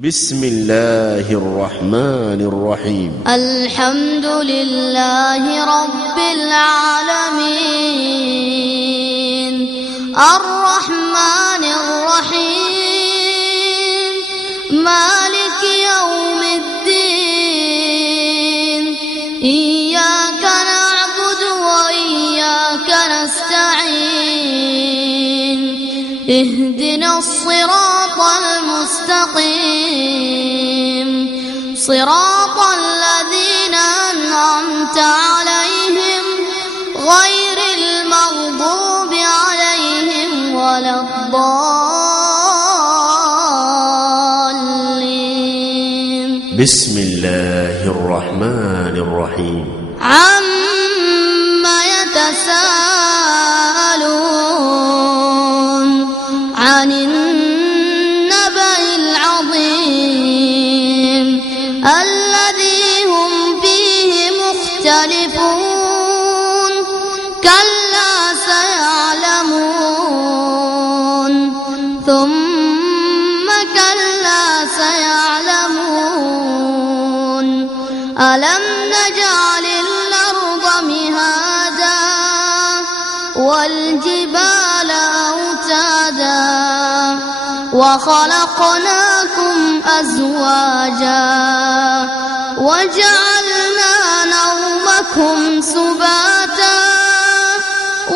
بسم الله الرحمن الرحيم الحمد لله رب العالمين الرحمن الرحيم مالك يوم الدين إياك نعبد وإياك نستعين اهدنا الصراط المستقيم صراط الذين أنعمت عليهم غير المغضوب عليهم ولا الضالين بسم الله الرحمن الرحيم عما يتساءلون عن النبأ العظيم الذي هم فيه مختلفون كلا سيعلمون ثم كلا سيعلمون ألم نجعل الأرض مهادا والجبال أوتادا وخلقناكم أزواجا وجعلنا نومكم سباتا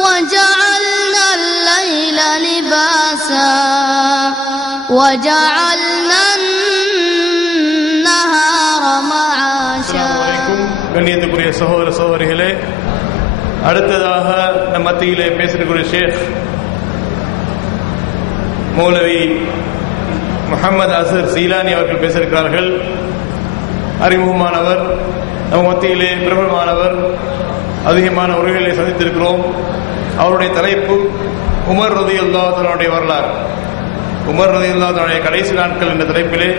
وجعلنا الليل لباسا وجعلنا النهار معاشا. கண்ணியத்துக்குரிய சகோதர சகோதரிகளே, அடுத்ததாக நம் மத்தியிலே பேசக்கூடிய ஷேக் மௌலவி முஹம்மது அசர் சீலானி அவர்கள் பேசியிருக்கிறார்கள். அறிமுகமானவர், நம் மத்தியிலே பிரபலமானவர், அதிகமான உரைகளை சந்தித்திருக்கிறோம். அவருடைய தலைப்பு உமர் ரலியல்லாஹு தஆலாவுடைய வரலாறு. உமர் ரலியல்லாஹு தஆலாவுடைய கடைசி நாட்கள் என்ற தலைப்பிலே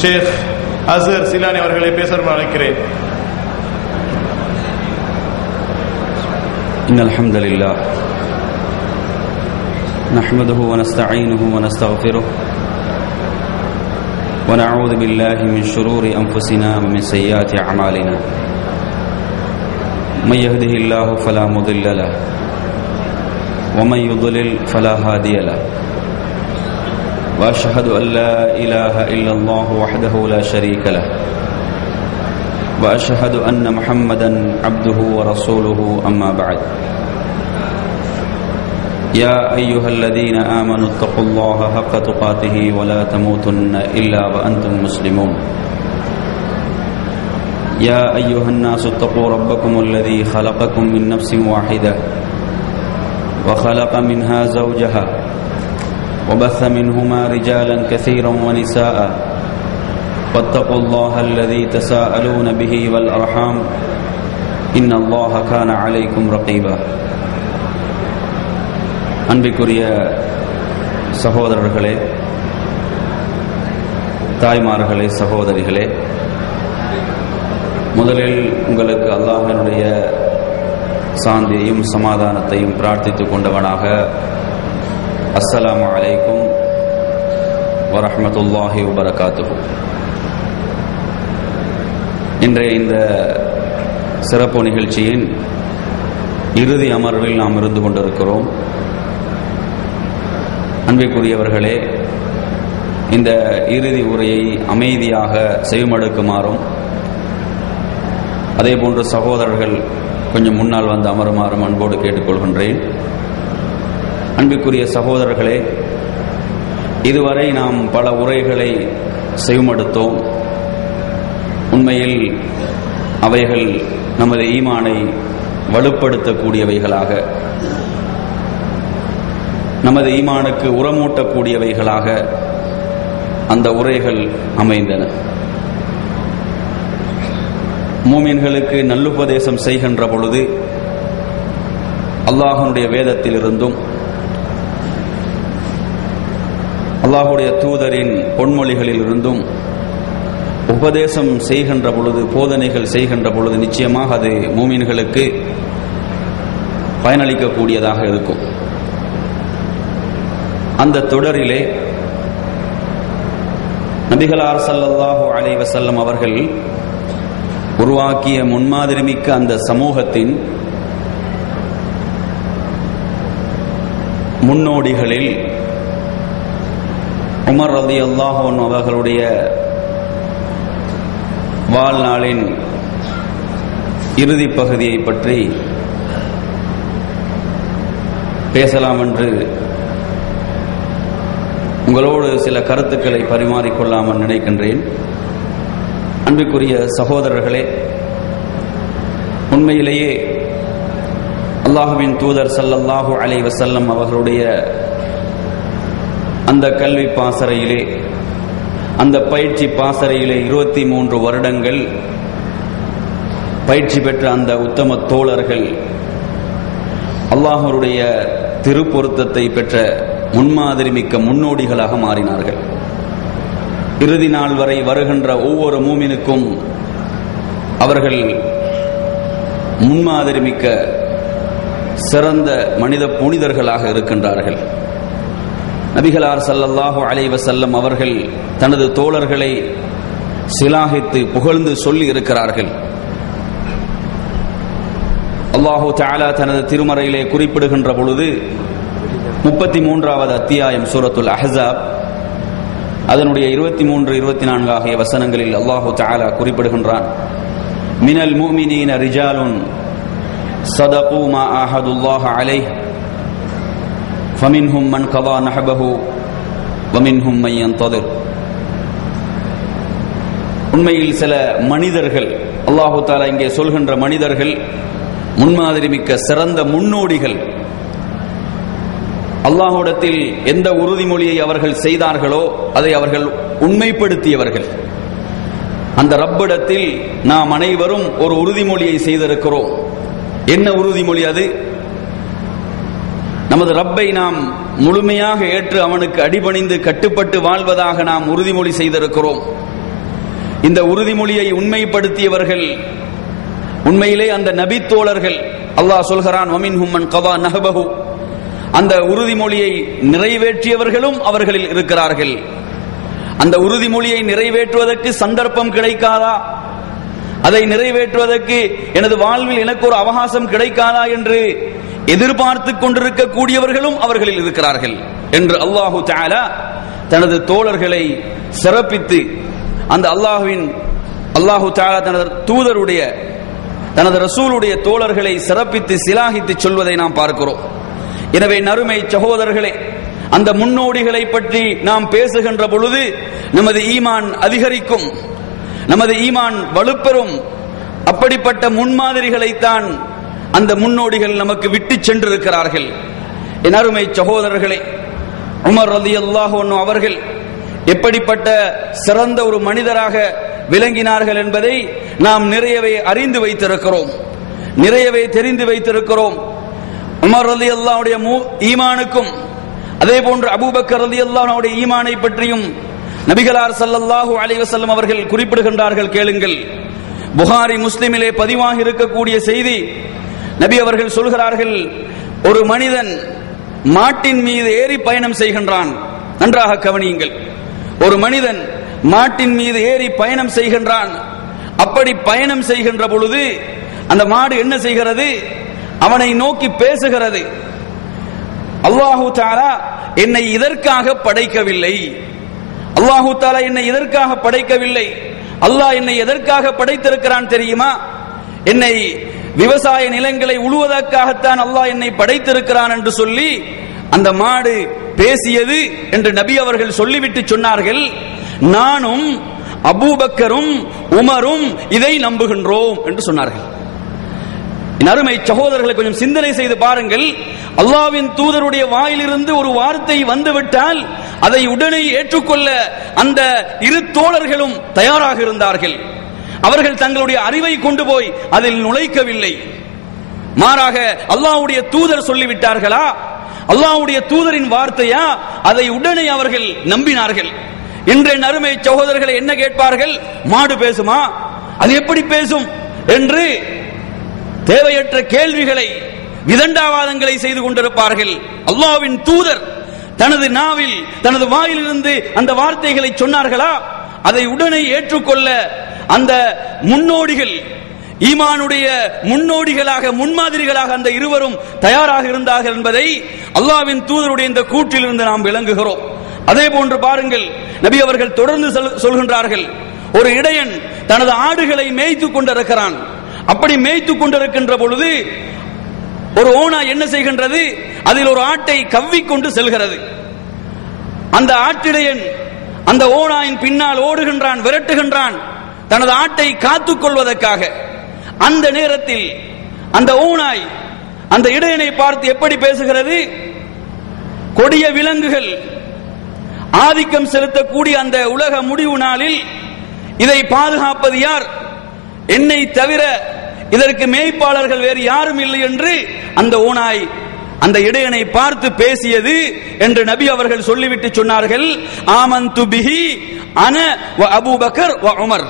ஷேக் அசர் சீலானி அவர்களை பேச அழைக்கிறேன். إن الحمد لله نحمده ونستعينه ونستغفره ونعوذ بالله من شرور أنفسنا ومن سيئات أعمالنا من يهده الله فلا مضل له ومن يضلل فلا هادي له وأشهد أن لا إله إلا الله وحده لا شريك له وأشهد أن محمدًا عبده ورسوله أما بعد يا أيها الذين آمنوا اتقوا الله حق تقاته ولا تموتن إلا وأنتم مسلمون يا أيها الناس اتقوا ربكم الذي خلقكم من نفس واحدة وخلق منها زوجها وبث منهما رجالا كثيرا ونساء واتقوا الله الذي تساءلون به والأرحام إن الله كان عليكم رقيبا. அன்பிற்குரிய சகோதரர்களே, தாய்மார்களே, சகோதரிகளே, முதலில் உங்களுக்கு அல்லாஹ்வினுடைய சாந்தியையும் சமாதானத்தையும் பிரார்த்தித்துக் கொண்டவனாக அஸ்ஸலாமு அலைக்கும் வரஹ்மத்துல்லாஹி வபரகாத்துஹு. இன்றைய இந்த சிறப்பு நிகழ்ச்சியின் இறுதி அமர்வில் நாம் இருந்து கொண்டிருக்கிறோம். அன்பிற்குரியவர்களே, இந்த இறுதி உரையை அமைதியாக செவிமடுக்குமாறும் அதேபோன்று சகோதரர்கள் கொஞ்சம் முன்னால் வந்து அமருமாறும் அன்போடு கேட்டுக்கொள்கின்றேன். அன்பிற்குரிய சகோதரர்களே, இதுவரை நாம் பல உரைகளை செவிமடுத்தோம். உண்மையில் அவைகள் நமது ஈமானை வலுப்படுத்தக்கூடியவைகளாக, நமது ஈமானுக்கு உரமூட்டக்கூடியவைகளாக அந்த உரைகள் அமைந்தன. மூமின்களுக்கு நல்லுபதேசம் செய்கின்ற பொழுது அல்லாஹ்வுடைய வேதத்திலிருந்தும் அல்லாஹ்வுடைய தூதரின் பொன்மொழிகளிலிருந்தும் உபதேசம் செய்கின்ற பொழுது, போதனைகள் செய்கின்ற பொழுது நிச்சயமாக அது மூமின்களுக்கு பயனளிக்கக்கூடியதாக இருக்கும். அந்த தொடரிலே நபிகளார் ஸல்லல்லாஹு அலைஹி வஸல்லம் அவர்கள் உருவாக்கிய முன்மாதிரிமிக்க அந்த சமூகத்தின் முன்னோடிகளில் உமர் ரலியல்லாஹு அன்ஹு அவர்களுடைய வாழ்நாளின் இறுதி பகுதியை பற்றி பேசலாம் என்று உங்களோடு சில கருத்துக்களை பரிமாறிக்கொள்ளாமல் நினைக்கின்றேன். அன்பிற்குரிய சகோதரர்களே, உண்மையிலேயே அல்லாஹ்வின் தூதர் ஸல்லல்லாஹு அலைஹி வஸல்லம் அவர்களுடைய அந்த கல்வி பாசறையிலே, அந்த பயிற்சி பாசறையிலே 23 வருடங்கள் பயிற்சி பெற்ற அந்த உத்தம தோழர்கள் அல்லாஹ்வுடைய திருப்பொருத்தத்தை பெற்ற முன்மாதிரி மிக்க முன்னோடிகளாக மாறினார்கள். இறுதி நாள் வரை வருகின்ற ஒவ்வொரு மூமினுக்கும் அவர்கள் முன்மாதிரி மிக்க சிறந்த மனித புனிதர்களாக இருக்கின்றார்கள். நபிகளார் ஸல்லல்லாஹு அலைஹி வஸல்லம் அவர்கள் தனது தோழர்களை சிலாகித்து புகழ்ந்து சொல்லி இருக்கிறார்கள். அல்லாஹு தஆலா தனது திருமறையிலே குறிப்பிடுகின்ற பொழுது 33வது அத்தியாயம் சூரத்துல் அஹ்ஸாப் அதனுடைய 23, 24 ஆகிய வசனங்களில் அல்லாஹு தஆலா குறிப்பிடுகின்றான். மினல் முஃமினீன ரிஜாலுன் ஸதகு மா ஆஹதுல்லாஹ அலைஹி ஃபமின்ஹும் மன் கதா நஹபஹு வமின்ஹும் மன் யன்ததிர். உண்மையில் சில மனிதர்கள், அல்லாஹு தஆலா இங்கே சொல்கின்ற மனிதர்கள் முன்மாதிரி மிக்க சிறந்த முன்னோடிகள். அல்லாஹ்விடத்தில் எந்த உறுதிமொழியை அவர்கள் செய்தார்களோ அதை அவர்கள் உண்மைப்படுத்தியவர்கள். அந்த ரப்பிடத்தில் நாம் அனைவரும் ஒரு உறுதிமொழியை செய்திருக்கிறோம். என்ன உறுதிமொழி அது? நமது ரப்பை நாம் முழுமையாக ஏற்று அவனுக்கு அடிபணிந்து கட்டுப்பட்டு வாழ்வதாக நாம் உறுதிமொழி செய்திருக்கிறோம். இந்த உறுதிமொழியை உண்மைப்படுத்தியவர்கள் உண்மையிலே அந்த நபி தோழர்கள். அல்லாஹ் சொல்கிறான், வமின்ஹும் மன் கதா நஹபஹு. அந்த உறுதிமொழியை நிறைவேற்றியவர்களும் அவர்களில் இருக்கிறார்கள். அந்த உறுதிமொழியை நிறைவேற்றுவதற்கு சந்தர்ப்பம் கிடைக்காதா, அதை நிறைவேற்றுவதற்கு எனது வாழ்வில் எனக்கு ஒரு அவகாசம் கிடைக்காதா என்று எதிர்பார்த்து கொண்டிருக்கக்கூடியவர்களும் அவர்களில் இருக்கிறார்கள் என்று அல்லாஹு தஆலா தனது தோழர்களை சிறப்பித்து, அந்த அல்லாஹு தஆலா தனது தூதருடைய தனது ரசூலுடைய தோழர்களை சிறப்பித்து சிலாகித்து சொல்வதை நாம் பார்க்கிறோம். எனவே நறுமை சகோதரர்களே, அந்த முன்னோடிகளை பற்றி நாம் பேசுகின்ற பொழுது நமது ஈமான் அதிகரிக்கும், நமது ஈமான் வலுப்பெறும். அப்படிப்பட்ட முன்மாதிரிகளைத்தான் அந்த முன்னோடிகள் நமக்கு விட்டு சென்றிருக்கிறார்கள். என் அருமை சகோதரர்களே, உமர் ரலியல்லாஹு அன்ஹு அவர்கள் எப்படிப்பட்ட சிறந்த ஒரு மனிதராக விளங்கினார்கள் என்பதை நாம் நிறையவே அறிந்து வைத்திருக்கிறோம், நிறையவே தெரிந்து வைத்திருக்கிறோம். உமர் ரலியல்லாஹுடைய ஈமானுக்கும் அதே போன்று அபூபக்கர் ரலியல்லாஹுடைய ஈமானை பற்றியும் நபிகளார் ஸல்லல்லாஹு அலைஹி வஸல்லம் அவர்கள் குறிப்பிடுகின்றார்கள். கேளுங்கள். புகாரி முஸ்லிமிலே பதிவாகி இருக்கக்கூடிய செய்தி. நபி அவர்கள் சொல்கிறார்கள், ஒரு மனிதன் மாட்டின் மீது ஏறி பயணம் செய்கின்றான். நன்றாக கவனியுங்கள். ஒரு மனிதன் மாட்டின் மீது ஏறி பயணம் செய்கின்றான். அப்படி பயணம் செய்கின்ற பொழுது அந்த மாடு என்ன செய்கிறது? அவனை நோக்கி பேசுகிறது. அல்லாஹு தஆலா என்னை இதற்காக படைக்கவில்லை, அல்லாஹு தஆலா என்னை இதற்காக படைக்கவில்லை. அல்லாஹ் என்னை எதற்காக படைத்திருக்கிறான் தெரியுமா? என்னை விவசாய நிலங்களை உழுவதற்காகத்தான் அல்லாஹ் என்னை படைத்திருக்கிறான் என்று சொல்லி அந்த மாடு பேசியது என்று நபி அவர்கள் சொல்லிவிட்டு சொன்னார்கள், நானும் அபூபக்கரும் உமரும் இதை நம்புகின்றோம் என்று சொன்னார்கள். அருமை சகோதரர்களை கொஞ்சம் சிந்தனை செய்து பாருங்கள். அல்லாஹ்வின் தூதருடைய வாயிலிருந்து ஒரு வார்த்தை வந்துவிட்டால் அதை உடனே ஏற்றுக்கொள்ள அந்த இரு தோழர்களும் தயாராக இருந்தார்கள். அவர்கள் தங்களுடைய அறிவை கொண்டு போய் அதில் நுழைக்கவில்லை. மாறாக அல்லாஹ்வுடைய தூதர் சொல்லிவிட்டார்களா, அல்லாஹ்வுடைய தூதரின் வார்த்தையா, அதை உடனே அவர்கள் நம்பினார்கள். இன்றைய அருமை சகோதரர்களை என்ன கேட்பார்கள்? மாடு பேசுமா? அது எப்படி பேசும் என்று தேவையற்ற கேள்விகளை, விதண்டாவாதங்களை செய்து கொண்டிருப்பார்கள். அல்லாஹ்வின் தூதர் தனது நாவில், தனது வாயிலிருந்து அந்த வார்த்தைகளை சொன்னார்களா? அதை உடனே ஏற்றுக்கொள்ள அந்த முன்னோடிகள், ஈமானுடைய முன்னோடிகளாக, முன்மாதிரிகளாக அந்த இருவரும் தயாராக இருந்தார்கள் என்பதை அல்லாஹ்வின் தூதருடைய இந்த கூற்றிலிருந்து நாம் விளங்குகிறோம். அதே போன்று பாருங்கள், நபி அவர்கள் தொடர்ந்து சொல்கின்றார்கள், ஒரு இடையன் தனது ஆடுகளை மேய்த்துக் கொண்டிருக்கிறான். அப்படி மேய்த்துக் கொண்டிருக்கின்ற பொழுது ஒரு ஓனாய் என்ன செய்கின்றது? அதில் ஒரு ஆட்டை கவ்விக்கொண்டு செல்கிறது. அந்த ஆட்டிடையன் அந்த ஓனாயின் பின்னால் ஓடுகின்றான், விரட்டுகின்றான், தனது ஆட்டை காத்துக் கொள்வதற்காக. அந்த நேரத்தில் அந்த ஓனாய் அந்த இடையனை பார்த்து எப்படி பேசுகிறது? கொடிய விலங்குகள் ஆதிக்கம் செலுத்தக்கூடிய அந்த உலக முடிவு நாளில் இதை பாதுகாப்பது யார்? என்னை தவிர இதற்கு மேய்ப்பாளர்கள் வேறு யாரும் இல்லை என்று அந்த ஓனாய் அந்த இடையனை பார்த்து பேசியது என்று நபி அவர்கள் சொல்லிவிட்டு சொன்னார்கள், ஆமன்து பிஹி அன வ அபூபக்கர் வ உமர்,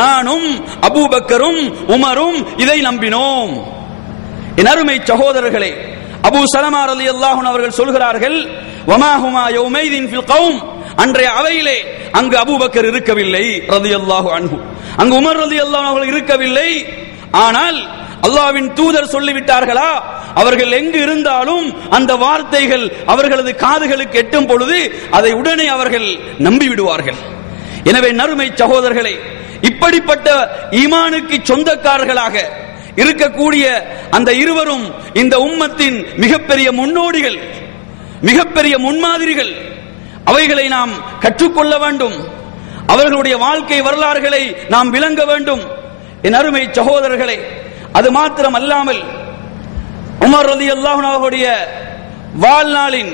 நானும் அபூபக்கரும் உமரும் இதை நம்பினோம். என் அருமை சகோதரர்களே, அபூ ஸலமா ரலியல்லாஹு அன்ஹு அவர்கள் சொல்கிறார்கள், வமா ஹுமா யௌமைதின் ஃபில் கௌம், அன்றைய அவையிலே அங்கு அபூபக்கர் இருக்கவில்லை ரலியல்லாஹு அன்ஹு, அங்கு உமர் ரலியல்லாஹு அன்ஹு அவர்கள் இருக்கவில்லை. ஆனால் அல்லாஹ்வின் தூதர் சொல்லிவிட்டார்களா, அவர்கள் எங்கு இருந்தாலும் அந்த வார்த்தைகள் அவர்களது காதுகளுக்கு எட்டும் பொழுது அதை உடனே அவர்கள் நம்பிவிடுவார்கள். எனவே நறுமை சகோதரர்களே, இப்படிப்பட்ட ஈமானுக்கு சொந்தக்காரர்களாக இருக்கக்கூடிய அந்த இருவரும் இந்த உம்மத்தின் மிகப்பெரிய முன்னோடிகள், மிகப்பெரிய முன்மாதிரிகள். அவைகளை நாம் கற்றுக்கொள்ள வேண்டும், அவர்களுடைய வாழ்க்கை வரலாறுகளை நாம் விளங்க வேண்டும். என் அருமை சகோதரர்களே, அது மாத்திரம் அல்லாமல் உமர் ரலியல்லாஹு அன்ஹு அவர்களுடைய வாழ்நாளின்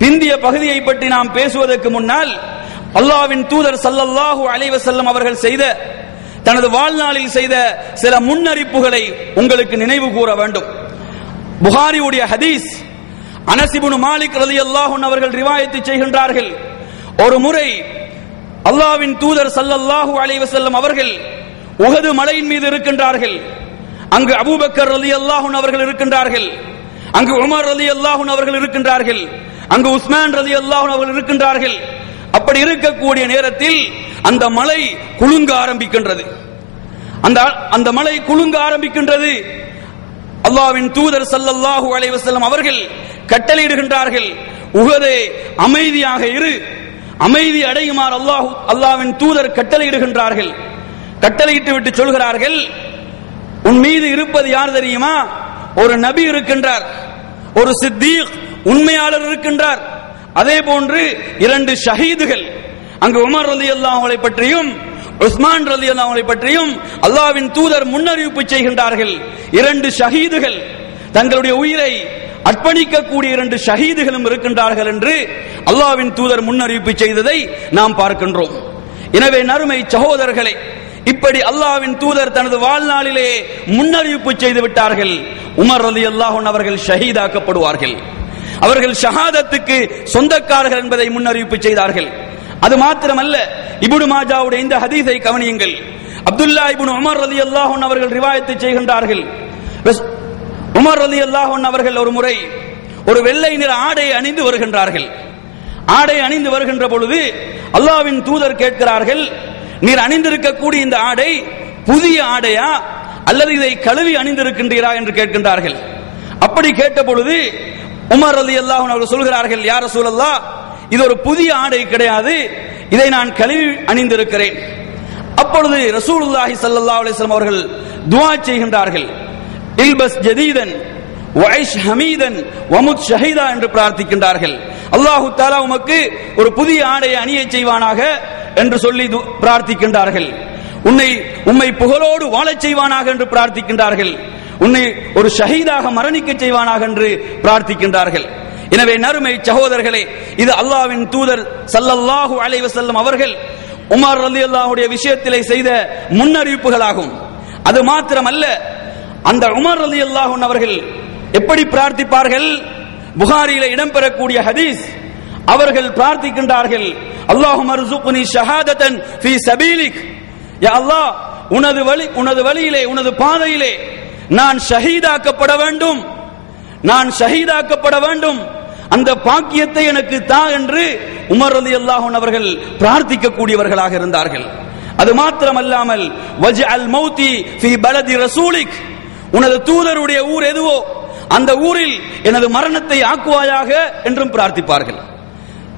பிந்திய பகுதியை பற்றி நாம் பேசுவதற்கு முன்னால் அல்லாஹ்வின் தூதர் ஸல்லல்லாஹு அலைஹி வஸல்லம் அவர்கள் செய்த, தனது வாழ்நாளில் செய்த சில முன்னறிப்புகளை உங்களுக்கு நினைவு கூற வேண்டும். புகாரியுடைய ஹதீஸ், அனஸ் இப்னு மாலிக் ரலியல்லாஹு அன்ஹு அவர்கள் ரிவாயத் செய்கின்றார்கள், ஒரு முறை அல்லாஹ்வின் தூதர் ஸல்லல்லாஹு அலைஹி வஸல்லம் அவர்கள் உஹது மலையின் மீது இருக்கின்றார்கள். அங்கு அபூபக்கர் ரலியல்லாஹு அன்ஹு அவர்கள் இருக்கின்றார்கள், அங்கு உமர் ரலியல்லாஹு அன்ஹு அவர்கள் இருக்கின்றார்கள், அங்கு உஸ்மான் ரலியல்லாஹு அன்ஹு அவர்கள் இருக்கின்றார்கள். அப்படி இருக்கக்கூடிய நேரத்தில் அந்த மலை குலுங்க ஆரம்பிக்கின்றது. அந்த மலை குலுங்க ஆரம்பிக்கின்றது. அல்லாஹ்வின் தூதர் ஸல்லல்லாஹு அலைஹி வஸல்லம் அவர்கள் கட்டளையிடுகின்றார்கள், உஹதே அமைதியாக இரு, அமைதி அடையுமாறு அல்லாஹ்வின் தூதர் கட்டளையிடுகின்றார்கள். கட்டளையிட்டு விட்டு சொல்கிறார்கள், உன் மீது இருப்பது யார் தெரியுமா? ஒரு நபி இருக்கின்றார், ஒரு சித்தீக் உண்மையாளர் இருக்கின்றார், அதே போன்று 2 ஷஹீதுகள். அங்கு உமர் ரலியல்லாஹு அன்ஹு பற்றியும் உஸ்மான் ரலியல்லாஹு அன்ஹு பற்றியும் அல்லாஹ்வின் தூதர் முன்னறிவிப்பு செய்கின்றார்கள். 2 ஷஹீதுகள், தங்களுடைய உயிரை அர்ப்பணிக்கக்கூடிய 2 ஷஹீதுகளும் இருக்கின்றார்கள் என்று அல்லாஹ்வின் தூதர் முன்னறிவிப்பு செய்ததை நாம் பார்க்கின்றோம். எனவே நறுமை சகோதரர்களே, இப்படி அல்லாஹ்வின் தூதர் தனது வாழ்நாளிலே முன்னறிவிப்பு செய்து விட்டார்கள், உமர் ரலியல்லாஹு அன்ஹு அவர்கள் ஷஹீதாக்கப்படுவார்கள், அவர்கள் ஷஹாதத்துக்கு சொந்தக்காரர்கள் என்பதை முன்னறிவிப்பு செய்தார்கள். அது மாத்திரமல்ல, இப்னு மாஜாவுடைய இந்த ஹதீஸை கவனியுங்கள். அப்துல்லா இப்னு உமர் ரலியல்லாஹு அன்ஹு அவர்கள் ரிவாயத் செய்கின்றார்கள், உமர் ரலியல்லாஹு அன்ஹு அவர்கள் ஒரு முறை ஒரு வெள்ளை நிற ஆடை அணிந்து வருகின்றார்கள். ஆடை அணிந்து வருகின்ற பொழுது அல்லாஹ்வின் தூதர் கேட்கிறார்கள், நீர் அணிந்திருக்கக்கூடிய இந்த ஆடை புதிய ஆடையா அல்லது இதை கழுவி அணிந்திருக்கின்றீரா என்று கேட்கின்றார்கள். அப்படி கேட்ட பொழுது உமர் ரலியல்லாஹு அன்ஹு அவர்கள் சொல்கிறார்கள், யா ரசூலல்லாஹ், இது ஒரு புதிய ஆடை கிடையாது, இதை நான் கழுவி அணிந்திருக்கிறேன். அப்பொழுது ரசூலுல்லாஹி ஸல்லல்லாஹு அலைஹி வஸல்லம் அவர்கள் துஆ செய்கின்றார்கள், இல்பஸ் ஜதீதன் வஐஷ் ஹமீதன் வமுத் ஷஹீதா என்று பிரார்த்திக்கின்றார்கள். அல்லாஹ் தஆலா உமக்கு ஒரு புதிய ஆடையை அணிய செய்வானாக என்று சொல்லி பிரார்த்திக்கின்றார்கள். உம்மை புகழோடு வாழச் செய்வானாக என்று பிரார்த்திக்கின்றார்கள். உன்னை ஒரு ஷஹீதாக மரணிக்க செய்வானாக என்று பிரார்த்திக்கின்றார்கள். எனவே நறுமை சகோதரர்களே, இது அல்லாஹ்வின் தூதர் ஸல்லல்லாஹு அலைஹி வஸல்லம் அவர்கள் உமர் ரலியல்லாஹு அன்ஹு விஷயத்திலே செய்த முன்னறிவிப்புகளாகும். அது மாத்திரமல்ல, அந்த உமர் ரலியல்லாஹு அன்ஹு அவர்கள் எப்படி பிரார்த்திப்பார்கள்? புகாரியிலே இடம்பெறக்கூடிய ஹதீஸ், அவர்கள் பிரார்த்திக்கின்றார்கள், அல்லாஹும்ம ர்ஸுக்னி ஷஹாதத்தன் ஃபீ சபீலிக், யா அல்லாஹ், உனது வழியிலே, உனது பாதையிலே நான் ஷஹீதாக்கப்பட வேண்டும், நான் ஷஹீதாக்கப்பட வேண்டும். அந்த பாக்கியத்தை எனக்கு தா என்று உமர் ரலியல்லாஹு அன்ஹு அவர்கள் பிரார்த்திக்க கூடியவர்களாக இருந்தார்கள். அது மாத்திரமல்லாமல் வஜ்அல் மௌதி ஃபீ பலதி ரசூலிக், உனது தூதருடைய ஊர் எதுவோ அந்த ஊரில் எனது மரணத்தை ஆக்குவாயாக என்றும் பிரார்த்திப்பார்கள்.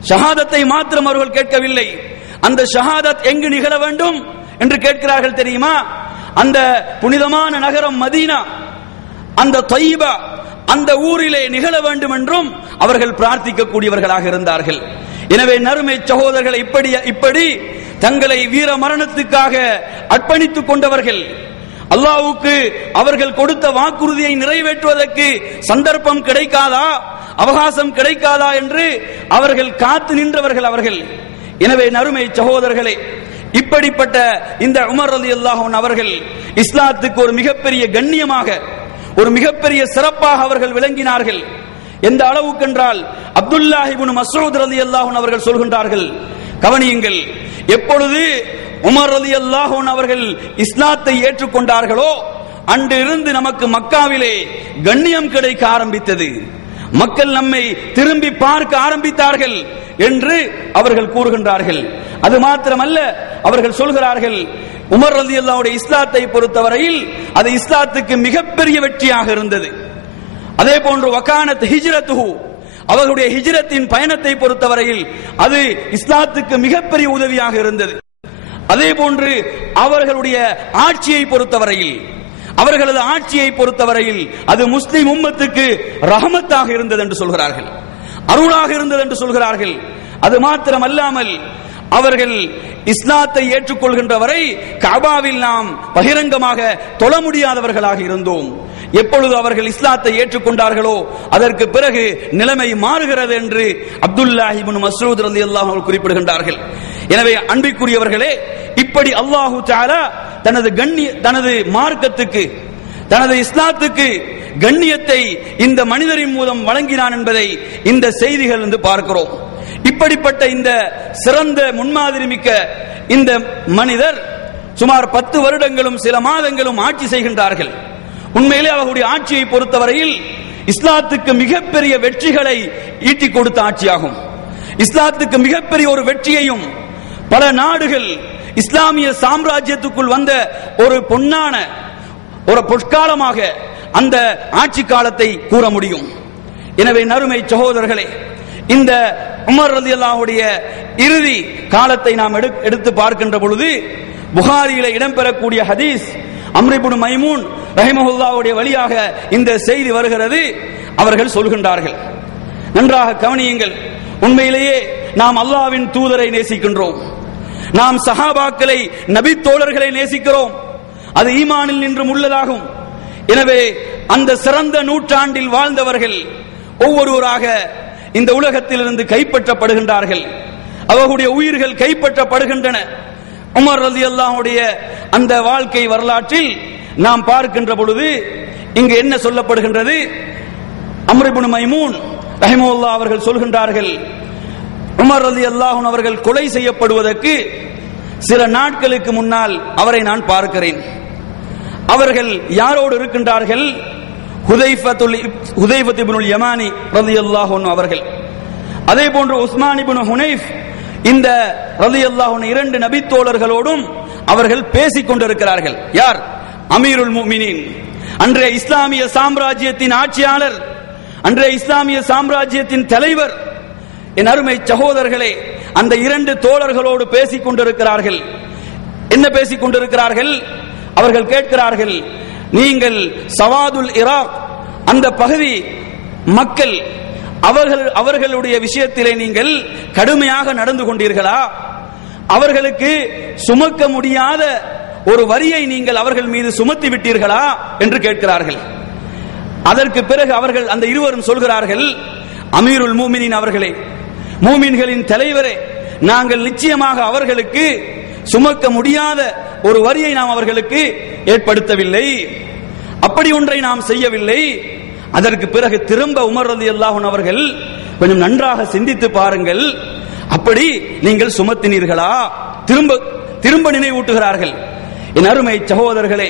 ஷஹாதத்தை மாத்திரம் அவர்கள் கேட்கவில்லை, அந்த ஷஹாதத் எங்கு நிகழ வேண்டும் என்று கேட்கிறார்கள் தெரியுமா? அந்த புனிதமான நகரம் மதீனா, அந்த தையிபா, அந்த ஊரிலே நிகழ வேண்டும் என்றும் அவர்கள் பிரார்த்திக்க கூடியவர்களாக இருந்தார்கள். எனவே நறுமை சகோதரர்களை இப்படி தங்களை வீர மரணத்துக்காக அர்ப்பணித்துக் கொண்டவர்கள், அல்லாஹ்வுக்கு அவர்கள் கொடுத்த வாக்குறுதியை நிறைவேற்றுவதற்கு சந்தர்ப்பம் கிடைக்காதா, அவகாசம் கிடைக்காதா என்று அவர்கள் காத்து நின்றவர்கள் அவர்கள். எனவே நறுமை சகோதரர்களே, இப்படிப்பட்ட இந்த உமர் ரலியல்லாஹு அன்ஹு அவர்கள் இஸ்லாத்துக்கு ஒரு மிகப்பெரிய கண்ணியமாக, ஒரு மிகப்பெரிய சிறப்பாக அவர்கள் விளங்கினார்கள். எந்த அளவுக்கு என்றால் அப்துல்லாஹ் இப்னு மஸ்ஊத் ரலியல்லாஹு அன்ஹு அவர்கள் சொல்கின்றார்கள், கவனியுங்கள், எப்பொழுது உமர் ரலியல்லாஹு அன்ஹு அவர்கள் இஸ்லாத்தை ஏற்றுக்கொண்டார்களோ அன்றிருந்து நமக்கு மக்காவிலே கண்ணியம் கிடைக்க ஆரம்பித்தது, மக்கள் நம்மை திரும்பி பார்க்க ஆரம்பித்தார்கள் என்று அவர்கள் கூறுகின்றார்கள். அது மாத்திரமல்ல, அவர்கள் சொல்கிறார்கள், உமர் ரலியல்லாஹு அன்ஹு இஸ்லாத்தை பொறுத்தவரையில் அது இஸ்லாத்துக்கு மிகப்பெரிய வெற்றியாக இருந்தது. அதே போன்று வகானத் ஹிஜ்ரத்துஹு, அவர்களுடைய ஹிஜ்ரத்தின் பயணத்தை பொறுத்தவரையில் அது இஸ்லாத்துக்கு மிகப்பெரிய உதவியாக இருந்தது. அதே போன்று அவர்களுடைய ஆட்சியை பொறுத்தவரையில், அவர்களது ஆட்சியை பொறுத்தவரையில் அது முஸ்லிம் உம்மத்துக்கு ரஹமத்தாக இருந்தது என்று சொல்கிறார்கள், அருளாக இருந்தது என்று சொல்கிறார்கள். அது மாத்திரமல்லாமல் அவர்கள் இஸ்லாத்தை ஏற்றுக்கொள்கின்ற வரை கஅபாவில் நாம் பகிரங்கமாக தொழ முடியாதவர்களாக இருந்தோம். எப்பொழுது அவர்கள் இஸ்லாத்தை ஏற்றுக்கொண்டார்களோ அதற்கு பிறகு நிலைமை மாறுகிறது என்று அப்துல்லாஹ் இப்னு மஸ்ஊத் ரலியல்லாஹு அன்ஹு குறிப்பிடுகின்றார்கள். எனவே அன்பிற்குரியவர்களே, இப்படி அல்லாஹு தஆலா தனது மார்க்கத்துக்கு, தனது இஸ்லாத்துக்கு கண்ணியத்தை இந்த மனிதரின் மூலம் வழங்கினான் என்பதை இந்த செய்திகள் இருந்து பார்க்கிறோம். இப்படிப்பட்ட இந்த சிறந்த முன்மாதிரி மிக்க இந்த மனிதர் சுமார் 10 வருடங்களும் சில மாதங்களும் ஆட்சி செய்கின்றார்கள். உண்மையிலே அவர்களுடைய ஆட்சியை பொறுத்தவரையில் இஸ்லாத்துக்கு மிகப்பெரிய வெற்றிகளை ஈட்டிக் கொடுத்த ஆட்சியாகும். இஸ்லாத்துக்கு மிகப்பெரிய ஒரு வெற்றியையும், பல நாடுகள் இஸ்லாமிய சாம்ராஜ்யத்துக்குள் வந்த ஒரு பொன்னான ஒரு பொற்காலமாக அந்த ஆட்சி காலத்தை கூற முடியும். எனவே நறுமை சகோதரர்களே, இந்த உமர் ரலியல்லாஹு அன்ஹுடைய இறுதி காலத்தை நாம் எடுத்து பார்க்கின்ற பொழுது புகாரியிலே இடம்பெறக்கூடிய ஹதீஸ், அம்ர் இப்னு மைமூன் ரஹிமஹுல்லாஹுடைய வழியாக இந்த செய்தி வருகிறது. அவர்கள் சொல்கின்றார்கள், நன்றாக கவனியுங்கள், உண்மையிலேயே நாம் அல்லாஹ்வின் தூதரை நேசிக்கின்றோம், நாம் சஹாபாக்களை, நபி தோழர்களை நேசிக்கிறோம், அது ஈமானில் நின்றும் உள்ளதாகும். எனவே அந்த சிறந்த நூற்றாண்டில் வாழ்ந்தவர்கள் ஒவ்வொருவராக இந்த உலகத்திலிருந்து கைப்பற்றப்படுகின்றார்கள், அவர்களுடைய உயிர்கள் கைப்பற்றப்படுகின்றன. உமர் ரலியல்லாஹு அன்ஹுடைய அந்த வாழ்க்கை வரலாற்றில் நாம் பார்க்கின்ற பொழுது இங்கு என்ன சொல்லப்படுகின்றது? அம்ர் இப்னு மைமூன் ரஹிமஹுல்லாஹ் அவர்கள் சொல்கின்றார்கள், உமர் ரலியல்லாஹு அன்ஹு அவர்கள் கொலை செய்யப்படுவதற்கு சில நாட்களுக்கு முன்னால் அவரை நான் பார்க்கிறேன். அவர்கள் யாரோடு இருக்கின்றார்கள்? ஹுதைஃபத் இப்னுல் யமானி ரலியல்லாஹு அன்ஹு அவர்கள், அதே போன்று உஸ்மான் இப்னு ஹுனைஃப், இந்த ரலியல்லாஹு அன்ஹு 2 நபி தோழர்களோடும் அவர்கள் பேசிக் கொண்டிருக்கிறார்கள். யார்? அமீருல் முஃமினீன், அன்றைய இஸ்லாமிய சாம்ராஜ்யத்தின் ஆட்சியாளர், அன்றைய இஸ்லாமிய சாம்ராஜ்யத்தின் தலைவர். என் அருமை சகோதரர்களே, அந்த 2 தோழர்களோடு பேசிக் கொண்டிருக்கிறார்கள். என்ன பேசிக் கொண்டிருக்கிறார்கள்? அவர்கள் கேட்கிறார்கள், நீங்கள் சவாதுல் இராக் அந்த பகுதி மக்கள் அவர்களுடைய விஷயத்திலே நீங்கள் கடுமையாக நடந்து கொண்டீர்களா? அவர்களுக்கு சுமக்க முடியாத ஒரு வரியை நீங்கள் அவர்கள் மீது சுமத்தி விட்டீர்களா என்று கேட்கிறார்கள். அதற்கு பிறகு அவர்கள் அந்த இருவரும் சொல்கிறார்கள், அமீருல் முஃமினீன் அவர்களே, மூமின்களின் தலைவரே, நாங்கள் நிச்சயமாக அவர்களுக்கு சுமக்க முடியாத ஒரு வரியை நாம் அவர்களுக்கு ஏற்படுத்தவில்லை, அப்படி ஒன்றை நாம் செய்யவில்லை. அதற்கு பிறகு திரும்ப உமர் ரலியல்லாஹு அன்ஹு அவர்கள் கொஞ்சம் நன்றாக சிந்தித்து பாருங்கள், அப்படி நீங்கள் சுமத்தினீர்களா? திரும்ப நினைவூட்டுகிறார்கள். என் அருமை சகோதரர்களே,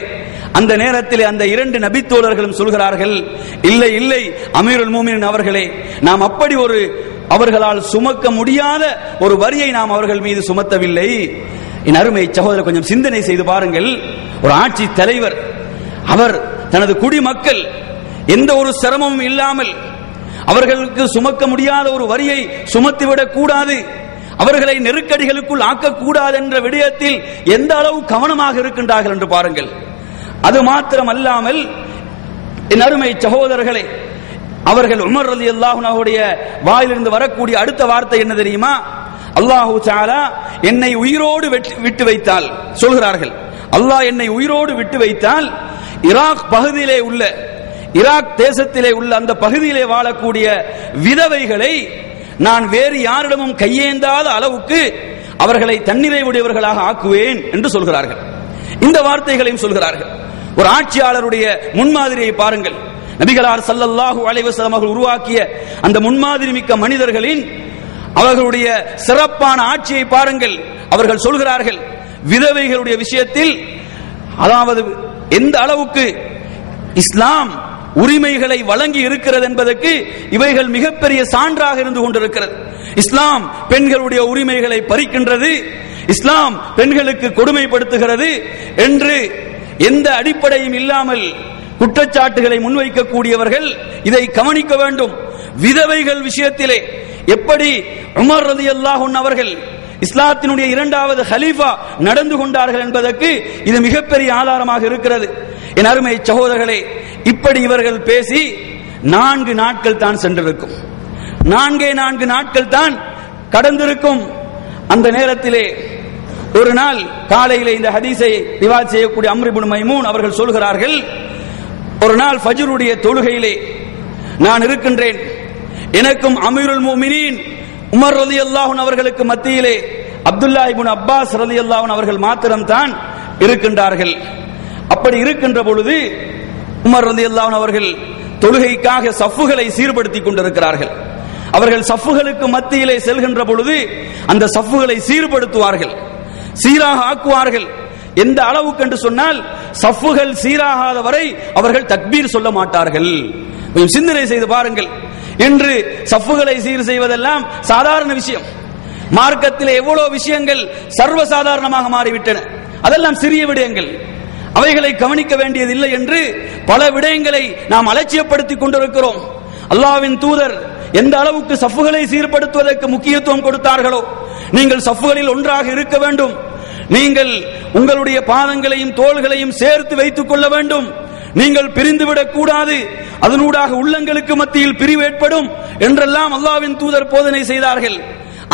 அந்த நேரத்தில் அந்த இரண்டு நபித்தோழர்களும் சொல்கிறார்கள், இல்லை இல்லை அமீருல் மூமினின் அவர்களே, நாம் அப்படி ஒரு அவர்களால் சுமக்க முடியாத ஒரு வரியை நாம் அவர்கள் மீது சுமத்தவில்லை. என் அருமை சகோதரர், கொஞ்சம் சிந்தனை செய்து பாருங்கள். ஒரு ஆட்சி தலைவர், அவர் தனது குடிமக்கள் எந்த ஒரு சிரமமும் இல்லாமல் அவர்களுக்கு சுமக்க முடியாத ஒரு வரியை சுமத்திவிடக் கூடாது, அவர்களை நெருக்கடிகளுக்குள் ஆக்கக்கூடாது என்ற விடயத்தில் எந்த அளவு கவனமாக இருக்கின்றார்கள் என்று பாருங்கள். அது மாத்திரம் அல்லாமல் என் அருமை சகோதரர்களே, அவர்கள் உமர் ரலியல்லாஹு அன்ஹுடைய வாயிலிருந்து வரக்கூடிய அடுத்த வார்த்தை என்ன தெரியுமா? அல்லாஹு தஆலா என்னை உயிரோடு விட்டு வைத்தால், சொல்கிறார்கள், அல்லாஹ் என்னை உயிரோடு விட்டு வைத்தால் ஈராக் பகுதியிலே உள்ள, ஈராக் தேசத்திலே உள்ள அந்த பகுதியிலே வாழக்கூடிய விதவைகளை நான் வேறு யாரிடமும் கையேந்தாத அளவுக்கு அவர்களை தன்னிறைவுடையவர்களாக ஆக்குவேன் என்று சொல்கிறார்கள். இந்த வார்த்தைகளையும் சொல்கிறார்கள். ஒரு ஆட்சியாளருடைய முன்மாதிரியை பாருங்கள். நபிகளார் ஸல்லல்லாஹு அலைஹி வஸல்லம் அவர்கள் உருவாக்கிய அந்த முன்மாதிரி மிக்க மனிதர்களின் அவர்களுடைய சிறப்பான ஆட்சியை பாருங்கள். அவர்கள் சொல்கிறார்கள், விதவைகளுடைய விஷயத்தில், அதாவது எந்த அளவுக்கு இஸ்லாம் உரிமைகளை வழங்கி இருக்கிறது என்பதற்கு இவைகள் மிகப்பெரிய சான்றாக இருந்து கொண்டிருக்கிறது. இஸ்லாம் பெண்களுடைய உரிமைகளை பறிக்கின்றது, இஸ்லாம் பெண்களுக்கு கொடுமைப்படுத்துகிறது என்று எந்த அடிப்படையும் இல்லாமல் குற்றச்சாட்டுகளை முன்வைக்கக்கூடியவர்கள் இதை கவனிக்க வேண்டும். விதவைகள் விஷயத்திலே எப்படி உமர் ரலியல்லாஹு அன்ஹு அவர்கள் இஸ்லாத்தினுடைய இரண்டாவது ஹலீஃபா நடந்து கொண்டார்கள் என்பதற்கு இது மிகப்பெரிய ஆதாரமாக இருக்கிறது. என் அருமை சகோதரர்களே, இப்படி இவர்கள் பேசி 4 நாட்கள் தான் சென்றிருக்கும், 4 நாட்கள் தான் கடந்திருக்கும். அந்த நேரத்திலே ஒரு நாள் காலையிலே இந்த ஹதீஸை ரிவாயத் செய்யக்கூடிய அம்ர் இப்னு மைமூன் அவர்கள் சொல்கிறார்கள், ஒரு நாள் ஃபஜ்ருடைய தொழுகையிலே நான் இருக்கின்றேன், எனக்கும் அமீருல் முஃமினீன் உமர் ரலியல்லாஹு அன்ஹு அவர்களுக்கு மத்தியிலே அப்துல்லா இப்னு அப்பாஸ் ரலியல்லாஹு அன்ஹு அவர்கள் மாத்திரம்தான் இருக்கின்றார்கள். அப்படி இருக்கின்ற பொழுது உமர் ரலியல்லாஹு அன்ஹு அவர்கள் தொழுகைக்காக சஃப்புகளை சீர்படுத்திக் கொண்டிருக்கிறார்கள். அவர்கள் சஃப்புகளுக்கு மத்தியிலே செல்கின்ற பொழுது அந்த சஃப்புகளை சீர்படுத்துவார்கள், சீராக ஆக்குவார்கள். எந்த அளவுக்கு என்று சொன்னால், சஃப்புகள் சீராகாத வரை அவர்கள் தக்பீர் சொல்ல மாட்டார்கள். கொஞ்சம் சிந்தனை செய்து பாருங்கள். இன்று சஃப்புகளை சீர் செய்வதெல்லாம் சாதாரண விஷயம். மார்க்கத்தில் எவ்வளவு விஷயங்கள் சர்வசாதாரணமாக மாறிவிட்டன. அதெல்லாம் சிறிய விடயங்கள், அவைகளை கவனிக்க வேண்டியதில்லை என்று பல விடயங்களை நாம் அலட்சியப்படுத்திக் கொண்டிருக்கிறோம். அல்லாஹ்வின் தூதர் எந்த அளவுக்கு சஃப்புகளை சீர்படுத்துவதற்கு முக்கியத்துவம் கொடுத்தார்களோ, நீங்கள் சஃப்புகளில் ஒன்றாக இருக்க வேண்டும், நீங்கள் உங்களுடைய பாதங்களையும் தோள்களையும் சேர்த்து வைத்துக் கொள்ள வேண்டும், நீங்கள் பிரிந்துவிடக் கூடாது, அதனூடாக உள்ளங்களுக்கு மத்தியில் பிரிவு ஏற்படும் என்றெல்லாம் அல்லாஹ்வின் தூதர் போதனை செய்தார்கள்.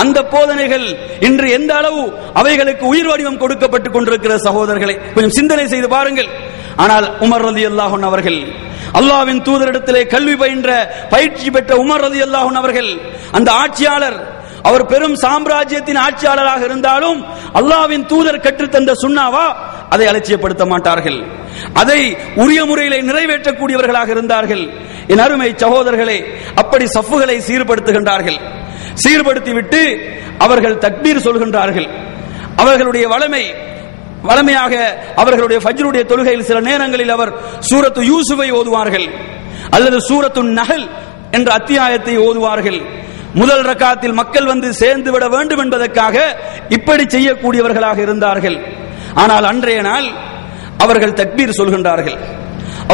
அந்த போதனைகள் இன்று எந்த அளவு அவைகளுக்கு உயிர் வடிவம் கொடுக்கப்பட்டுக் கொண்டிருக்கிற சகோதரர்களை கொஞ்சம் சிந்தனை செய்து பாருங்கள். ஆனால் உமர் ரலியல்லாஹு அன்ஹு அவர்கள், அல்லாஹ்வின் தூதரிடத்திலே கல்வி பயின்ற பயிற்சி பெற்ற உமர் ரலியல்லாஹு அன்ஹு அவர்கள், அந்த ஆட்சியாளர், அவர் பெரும் சாம்ராஜ்யத்தின் ஆட்சியாளராக இருந்தாலும் அல்லாஹ்வின் தூதர் கற்றுத்தந்த சுன்னாவா, அதை அலட்சியப்படுத்த மாட்டார்கள், அதை உரிய முறையிலே நிறைவேற்றக்கூடியவர்களாக இருந்தார்கள். என் அருமை சகோதரர்களே, அப்படி சஃப்புகளை சீர்படுத்துகின்றார்கள். சீர்படுத்திவிட்டு அவர்கள் தக்பீர் சொல்கின்றார்கள். அவர்களுடைய வளமையாக அவர்களுடைய ஃபஜ்ருடைய தொழுகையில் சில நேரங்களில் அவர் சூரத்து யூசுஃபை ஓதுவார்கள், அல்லது சூரத்து நஹல் என்ற அத்தியாயத்தை ஓதுவார்கள். முதல் ரக்காத்தில் மக்கள் வந்து சேர்ந்து விட வேண்டும் என்பதற்காக இப்படி செய்யக்கூடியவர்களாக இருந்தார்கள். ஆனால் அன்றைய நாள் அவர்கள் தக்பீர் சொல்கின்றார்கள்.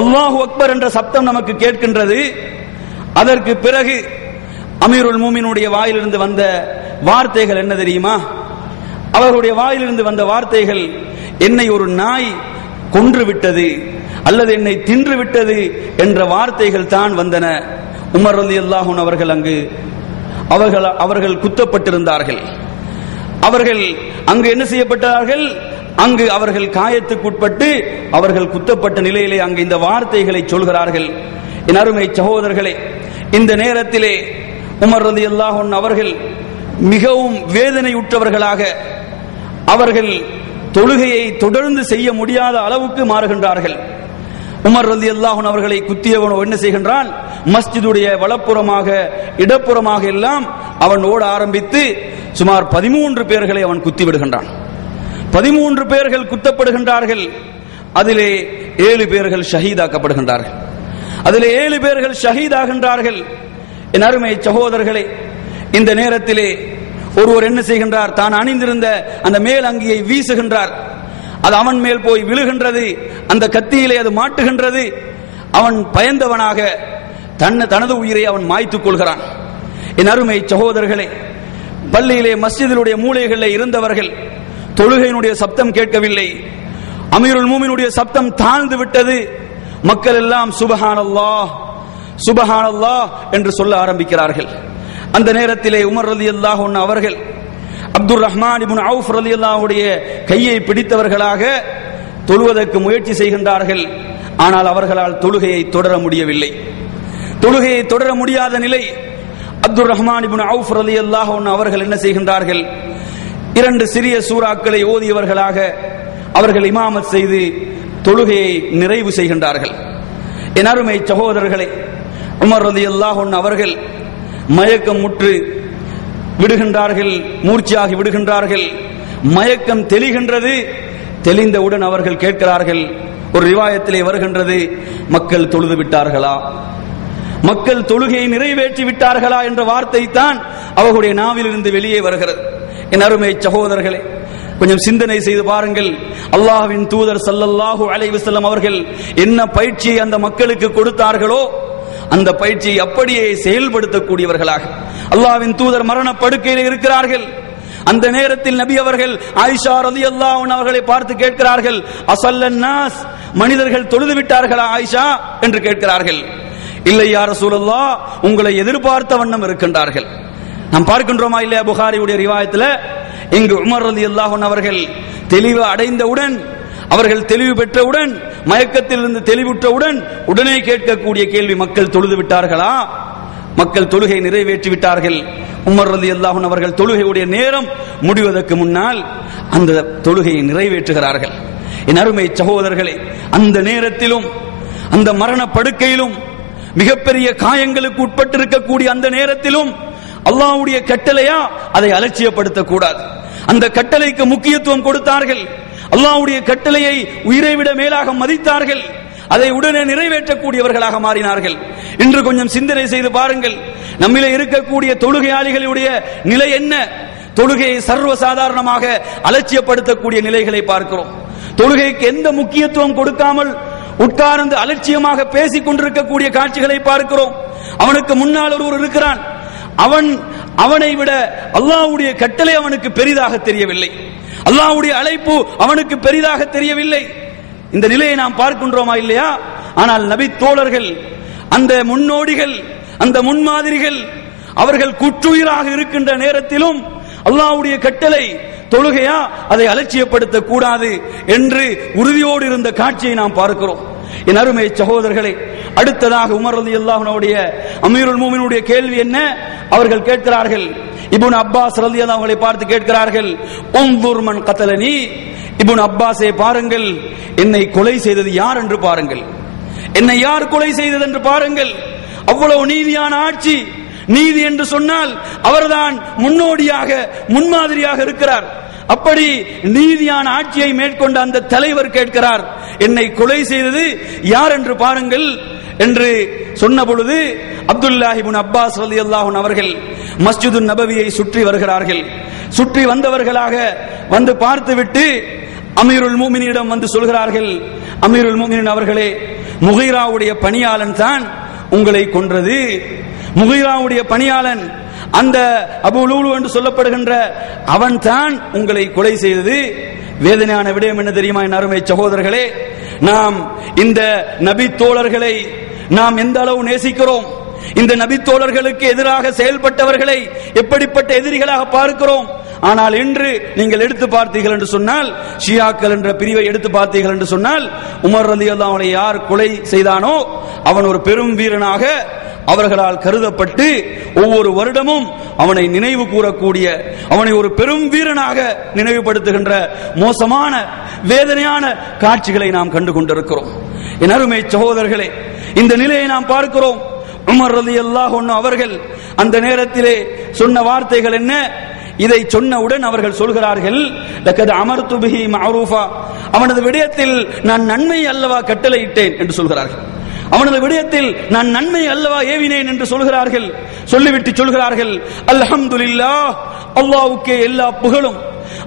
அல்லாஹு அக்பர் என்ற சப்தம் நமக்கு கேட்கின்றது. அதற்கு பிறகு அமீருல் மூமினுடைய வாயிலிருந்து வந்த வார்த்தைகள் என்ன தெரியுமா? அவர்களுடைய வாயிலிருந்து வந்த வார்த்தைகள், என்னை ஒரு நாய் கொன்று விட்டது அல்லது என்னை தின்று விட்டது என்ற வார்த்தைகள் தான் வந்தன. உமர் ரலியல்லாஹு அன்ஹு அவர்கள் அங்கு அவர்கள் குத்தப்பட்டிருந்தார்கள். அவர்கள் அங்கு என்ன செய்யப்பட்டார்கள்? அங்கு அவர்கள் காயத்துக்குட்பட்டு அவர்கள் குத்தப்பட்ட நிலையிலே அங்கு இந்த வார்த்தைகளை சொல்கிறார்கள். என் அருமை சகோதரர்களே, இந்த நேரத்திலே உமர் ரலியல்லாஹு அன்ஹு அவர்கள் மிகவும் வேதனையுற்றவர்களாக, அவர்கள் தொழுகையை தொடர்ந்து செய்ய முடியாத அளவுக்கு மாறுகின்றார்கள். உமர் ரலியல்லாஹு அன்ஹு அவர்களை குத்தியவன் என்ன செய்கின்றான்? மஸ்ஜிதுடைய வலப்புறமாக இடப்புறமாக எல்லாம் அவன் ஓட ஆரம்பித்து சுமார் 13 பேர்களை அவன் குத்தி விடுகின்றான். 13 பேர்கள் குத்தப்படுகின்றார்கள். அதிலே 7 பேர்கள் ஷஹீதாக்கப்படுகின்றார்கள். அதிலே 7 பேர்கள் ஷஹீதாகின்றார்கள். என் அருமை சகோதரர்களே, இந்த நேரத்திலே ஒருவர் என்ன செய்கின்றார்? தான் அணிந்திருந்த அந்த மேல் அங்கியை வீசுகின்றார். அது அவன் மேல் போய் விழுகின்றது. அந்த கத்தியிலே அது மாட்டுகின்றது. அவன் பயந்தவனாக தனது உயிரை அவன் மாய்த்துக் கொள்கிறான். என் அருமை சகோதரர்களே, பள்ளியிலே மஸ்ஜிதிலுடைய மூலைகளில் இருந்தவர்கள் தொழுகையினுடைய சப்தம் கேட்கவில்லை. அமீருல் மூமினுடைய சப்தம் தாழ்ந்து விட்டது. மக்கள் எல்லாம் சுபஹானல்லாஹ் சுபஹானல்லாஹ் என்று சொல்ல ஆரம்பிக்கிறார்கள். அந்த நேரத்திலே உமர் ரலியல்லாஹு அன்ஹு அவர்கள் அப்துர் ரஹ்மான் இப்னு அவுஃப் ரலியல்லாஹுடைய கையை பிடித்தவர்களாக தொழுவதற்கு முயற்சி செய்கின்றார்கள். ஆனால் அவர்களால் தொழுகையை தொடர முடியவில்லை. தொழுகையை தொடர முடியாத நிலை. அப்துர் ரஹ்மான் இப்னு அவுஃப் ரலியல்லாஹு அன்ஹு அவர்கள் என்ன செய்கின்றார்கள்? 2 சிறிய சூறாக்களை ஓதியவர்களாக அவர்கள் இமாமத் செய்து தொழுகையை நிறைவு செய்கின்றார்கள். என் அருமை சகோதரர்களே, உமர் ரலியல்லாஹு அன்ஹு அவர்கள் மயக்கம் முற்று விடுகின்றார்கள், மூர்ச்சியாகி விடுகின்றார்கள். மயக்கம் தெளிகின்றது. தெளிந்தவுடன் அவர்கள் கேட்கிறார்கள். ஒரு ரிவாயத்திலே வருகின்றது, மக்கள் தொழுது விட்டார்களா, மக்கள் தொழுகையை நிறைவேற்றி விட்டார்களா என்ற வார்த்தை தான் அவர்களுடைய நாவிலிருந்து வெளியே வருகிறது. என் அருமை சகோதரர்களே, கொஞ்சம் சிந்தனை செய்து பாருங்கள். அல்லாஹ்வின் தூதர் ஸல்லல்லாஹு அலைஹி வஸல்லம் அவர்கள் என்ன பயிற்சியை அந்த மக்களுக்கு கொடுத்தார்களோ அந்த பயிற்சியை அப்படியே செயல்படுத்தக்கூடியவர்களாக அல்லாஹ்வின் தூதர் மரண படுக்கையில் இருக்கிறார்கள். அந்த நேரத்தில் நபி அவர்கள் ஆயிஷா ரலியல்லாஹு அன்ஹா அவர்களை பார்த்து கேட்கிறார்கள், அஸல்லன் நாஸ், மனிதர்கள் தொழுது விட்டார்களா ஆயிஷா என்று கேட்கிறார்கள். இல்லை யா ரசூலல்லாஹ், உங்களை எதிர்பார்த்த வண்ணம் இருக்கின்றார்கள். நாம் பார்க்கின்றோமா இல்லையா? புகாரியுடைய ரிவாயத்தில் இங்கு உமர் ரலியல்லாஹு அன்ஹு அவர்கள் தெளிவு அடைந்தவுடன், அவர்கள் தெளிவு பெற்றவுடன், மயக்கத்திலிருந்து தெளிவுற்றவுடன் உடனே கேட்கக்கூடிய கேள்வி, மக்கள் தொழுது விட்டார்களா, மக்கள் தொழுகை நிறைவேற்றி விட்டார்கள். உமர் ரலியல்லாஹு அன்ஹு அவர்கள் தொழுகையுடைய நேரம் முடிவதற்கு முன்னால் அந்த தொழுகையை நிறைவேற்றுகிறார்கள். என் அருமை சகோதரர்களே, அந்த நேரத்திலும் அந்த மரண படுக்கையிலும் மிகப்பெரிய காயங்களுக்கு உட்பட்டிருக்கக்கூடிய அந்த நேரத்திலும் அல்லாஹ்வுடைய கட்டளையா, அதை அலட்சியப்படுத்தக்கூடாது. அந்த கட்டளைக்கு முக்கியத்துவம் கொடுத்தார்கள். அல்லாஹ்வுடைய கட்டளையை உயிரை விட மேலாக மதித்தார்கள். அதை உடனே நிறைவேற்றக்கூடியவர்களாக மாறினார்கள். இன்று கொஞ்சம் சிந்தனை செய்து பாருங்கள், நம்மிலே இருக்கக்கூடிய தொழுகையாளிகளுடைய நிலை என்ன? தொழுகையை சர்வசாதாரணமாக அலட்சியப்படுத்தக்கூடிய நிலைகளை பார்க்கிறோம். தொழுகைக்கு எந்த முக்கியத்துவம் கொடுக்காமல் உட்கார்ந்து அலட்சியமாக பேசிக் கொண்டிருக்கக்கூடிய காட்சிகளை பார்க்கிறோம். அவனுக்கு முன்னால் ஒருவர் இருக்கிறான். அவனை விட அல்லாஹ்வுடைய கட்டளை அவனுக்கு பெரிதாக தெரியவில்லை. அல்லாஹ்வுடைய அழைப்பு அவனுக்கு பெரிதாக தெரியவில்லை. இந்த நிலையை நாம் பார்க்கின்றோமா இல்லையா? ஆனால் நபி தோழர்கள், அந்த முன்னோடிகள், அந்த முன்மாதிரிகள், அவர்கள் குற்றுயிராக இருக்கின்ற நேரத்திலும் அல்லாஹ்வுடைய கட்டளை தொழுகையா, அதை அலட்சியப்படுத்த கூடாது என்று உறுதியோடு இருந்த காட்சியை நாம் பார்க்கிறோம். என் அருமை சகோதரர்களே, அடுத்ததாக உமர் ரலியல்லாஹு அன்ஹுடைய அமீருல் மூமினுடைய கேள்வி என்ன? அவர்கள் கேட்கிறார்கள், இப்னு அப்பாஸ் ரலியல்லாஹு அன்ஹுவை பார்த்து கேட்கிறார்கள், உன்துர் மன் கதலனி, இப்னு அப்பாஸே பாருங்கள், என்னை கொலை செய்தது யார் என்று பாருங்கள், என்னை யார் கொலை செய்தது என்று பாருங்கள். அவ்வளவு நீதியான ஆட்சி. நீதி என்று சொன்னால் அவர்தான் முன்னோடியாக, முன்மாதிரியாக இருக்கிறார். அப்படி நீதியான ஆட்சியை மேற்கொண்ட அந்த தலைவர் கேட்கிறார், என்னை கொலை செய்தது யார் என்று பாருங்கள் என்று சொன்ன பொழுது அப்துல்லாஹ் இப்னு அப்பாஸ் ரலியல்லாஹு அன்ஹு அவர்கள் மஸ்ஜிதுன் நபவியை சுற்றி வருகிறார்கள். சுற்றி வந்தவர்களாக வந்து பார்த்துவிட்டு அமீருல் மூமினிடம் வந்து சொல்கிறார்கள், அமீருல் மூமினின் அவர்களே, முகீராவுடைய பணியாளன் தான் உங்களை கொன்றது. முகீராவுடைய பணியாளன், அந்த அபூ லூலு என்று சொல்லப்படுகின்ற அவன் தான் உங்களை கொலை செய்தது. வேதனையான விடயம் என்ன தெரியுமா என் அருமை சகோதரர்களே? நாம் இந்த நபி தோழர்களை நாம் எந்த அளவு நேசிக்கிறோம், இந்த நபி தோழர்களுக்கு எதிராக செயல்பட்டவர்களை எப்படிப்பட்ட எதிரிகளாக பார்க்கிறோம். ஆனால் இன்று நீங்கள் எடுத்து பார்த்தீர்கள் என்று சொன்னால், ஷியாக்கள் என்ற பிரிவை எடுத்து பார்த்தீர்கள் என்று சொன்னால், உமர் ரலியல்லாஹு அன்ஹு யார் கொலை செய்தானோ அவன் ஒரு பெரும் வீரனாக அவர்களால் கருதப்பட்டு ஒவ்வொரு வருடமும் அவனை நினைவு கூறக்கூடிய, அவனை ஒரு பெரும் வீரனாக நினைவுபடுத்துகின்ற மோசமான வேதனையான காட்சிகளை நாம் கண்டு கொண்டிருக்கிறோம். என் அருமை சகோதரர்களே, இந்த நிலையை நாம் பார்க்கிறோம். உமர் ரலியல்லாஹு அன்ஹு அவர்கள் அந்த நேரத்திலே சொன்ன வார்த்தைகள் என்ன? இதை சொன்னவுடன் அவர்கள் சொல்கிறார்கள், லக்கத் அமர்து பிஹி மஅரூஃபா, அவனது விடயத்தில் நான் நன்மை அல்லவா கட்டளையிட்டேன் என்று சொல்கிறார்கள். அவனது விடயத்தில் நான் நன்மை அல்லவா ஏவினேன் என்று சொல்கிறார்கள். சொல்லிவிட்டு சொல்கிறார்கள், அல்ஹம்துலில்லாஹ், அல்லாஹ்வுக்கே எல்லா புகழும்.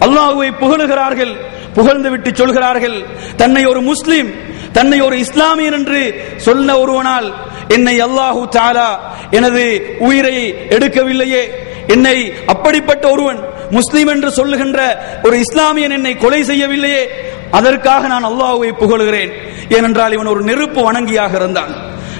அல்லாஹ்வை புகழுகிறார்கள். புகழ்ந்து விட்டு சொல்கிறார்கள், தன்னை ஒரு முஸ்லிம், தன்னை ஒரு இஸ்லாமியன் என்று சொல்ல ஒருவனால் என்னை அல்லாஹு தஆலா எனது உயிரை எடுக்கவில்லையே, என்னை அப்படிப்பட்ட ஒருவன் முஸ்லிம் என்று சொல்லுகின்ற ஒரு இஸ்லாமியன் என்னை கொலை செய்யவில்லையே, அதற்காக நான் அல்லாஹ்வை புகழுகிறேன். ஏனென்றால் இவன் ஒரு நெருப்பு வணங்கியாக இருந்தான்,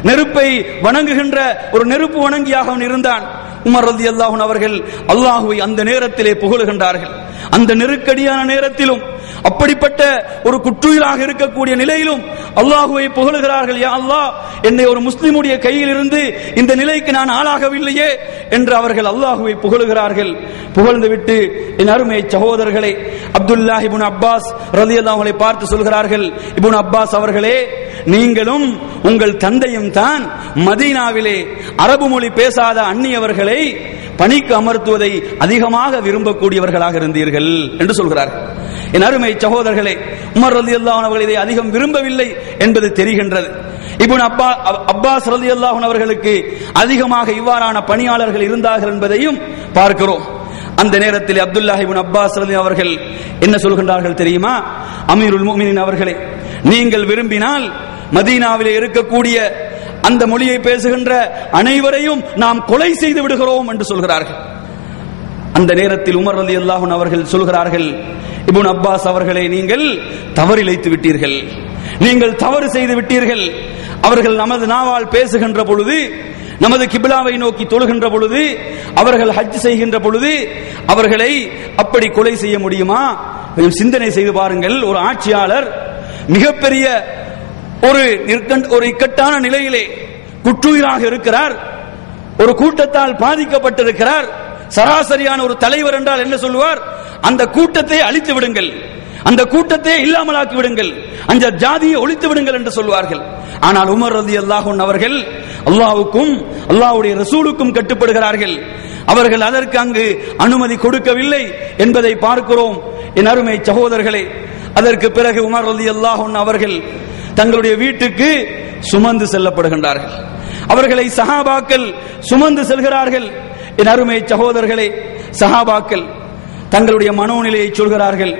நெருப்பை வணங்குகின்ற ஒரு நெருப்பு வணங்கியாக அவன் இருந்தான். உமர் ரலியல்லாஹு அன்ஹு அவர்கள் அல்லாஹ்வை அந்த நேரத்திலே புகழுகின்றார்கள். அந்த நெருக்கடியான நேரத்திலும், அப்படிப்பட்ட ஒரு குற்றுயிராக இருக்கக்கூடிய நிலையிலும் அல்லாஹ்வை புகழுகிறார்கள். யா அல்லாஹ், என்னை ஒரு முஸ்லிமுடைய கையில் இருந்து இந்த நிலைக்கு நான் ஆளாகவில்லையே என்று அவர்கள் அல்லாஹ்வை புகழுகிறார்கள். புகழ்ந்து விட்டு என் அருமை சகோதரர்களே, அப்துல்லாஹ் இப்னு அப்பாஸ் ரலியல்லாஹு அன்ஹு பார்த்து சொல்கிறார்கள், இப்னு அப்பாஸ் அவர்களே, நீங்களும் உங்கள் தந்தையும் தான் மதீனாவிலே அரபு மொழி பேசாத அந்நியவர்களை பணிக்கு அமர்த்துவதை அதிகமாக விரும்பக்கூடியவர்களாக இருந்தீர்கள் என்று சொல்கிறார்கள். என் அருமை சகோதரர்களே, உமர் ரலியல்லாஹு அன்ஹு அவர்கள் இதை அதிகம் விரும்பவில்லை என்பது தெரிகின்றது. இப்னு அப்பாஸ் ரலியல்லாஹு அன்ஹு அவர்களுக்கு அதிகமாக இவ்வாறான பணியாளர்கள் இருந்தார்கள் என்பதையும் பார்க்கிறோம். அந்த நேரத்தில் அப்துல்லாஹ் இப்னு அப்பாஸ் ரலியல்லாஹு அவர்கள் என்ன சொல்கின்றார்கள் தெரியுமா? அமீருல் முஃமினீன் அவர்களே, நீங்கள் விரும்பினால் மதீனாவிலே இருக்கக்கூடிய அந்த மொழியை பேசுகின்ற அனைவரையும் நாம் கொலை செய்து விடுகிறோம் என்று சொல்கிறார்கள். அந்த நேரத்தில் உமர் ரலியல்லாஹு அன்ஹு அவர்கள் சொல்கிறார்கள், இப்னு அப்பாஸ் அவர்களே, நீங்கள் தவறிழைத்து விட்டீர்கள், நீங்கள் தவறு செய்து விட்டீர்கள். அவர்கள் நமது நாவால் பேசுகின்ற பொழுது, நமது கிப்லாவை நோக்கி தொழுகின்ற பொழுது, அவர்கள் ஹஜ் செய்கின்ற பொழுது அவர்களை அப்படி கொலை செய்ய முடியுமா? கொஞ்சம் சிந்தனை செய்து பாருங்கள். ஒரு ஆட்சியாளர் மிகப்பெரிய ஒரு இக்கட்டான நிலையிலே குற்றுயிராக இருக்கிறார், ஒரு கூட்டத்தால் பாதிக்கப்பட்டிருக்கிறார். சராசரியான ஒரு தலைவர் என்றால் என்ன சொல்லுவார்? அந்த கூட்டத்தை அழித்து விடுங்கள், அந்த கூட்டத்தை இல்லாமலாக்கி விடுங்கள், அந்த ஜாதியை ஒழித்து விடுங்கள் என்று சொல்வார்கள். ஆனால் உமர் ரலியல்லாஹு அன்ஹு அவர்கள் அல்லாஹ்வுக்கும் அல்லாஹ்வுடைய ரசூலுக்கும் கட்டுப்படுகிறார்கள். அவர்கள் அதற்கு அங்கு அனுமதி கொடுக்கவில்லை என்பதை பார்க்கிறோம். என் அருமை சகோதரர்களே, அதற்கு பிறகு உமர் ரலியல்லாஹு அன்ஹு அவர்கள் தங்களுடைய வீட்டுக்கு சுமந்து செல்லப்படுகின்றார்கள். அவர்களை சஹாபாக்கள் சுமந்து செல்கிறார்கள். என் அருமை சகோதரர்களே, சஹாபாக்கள் தங்களுடைய மனோநிலையை சொல்கிறார்கள்.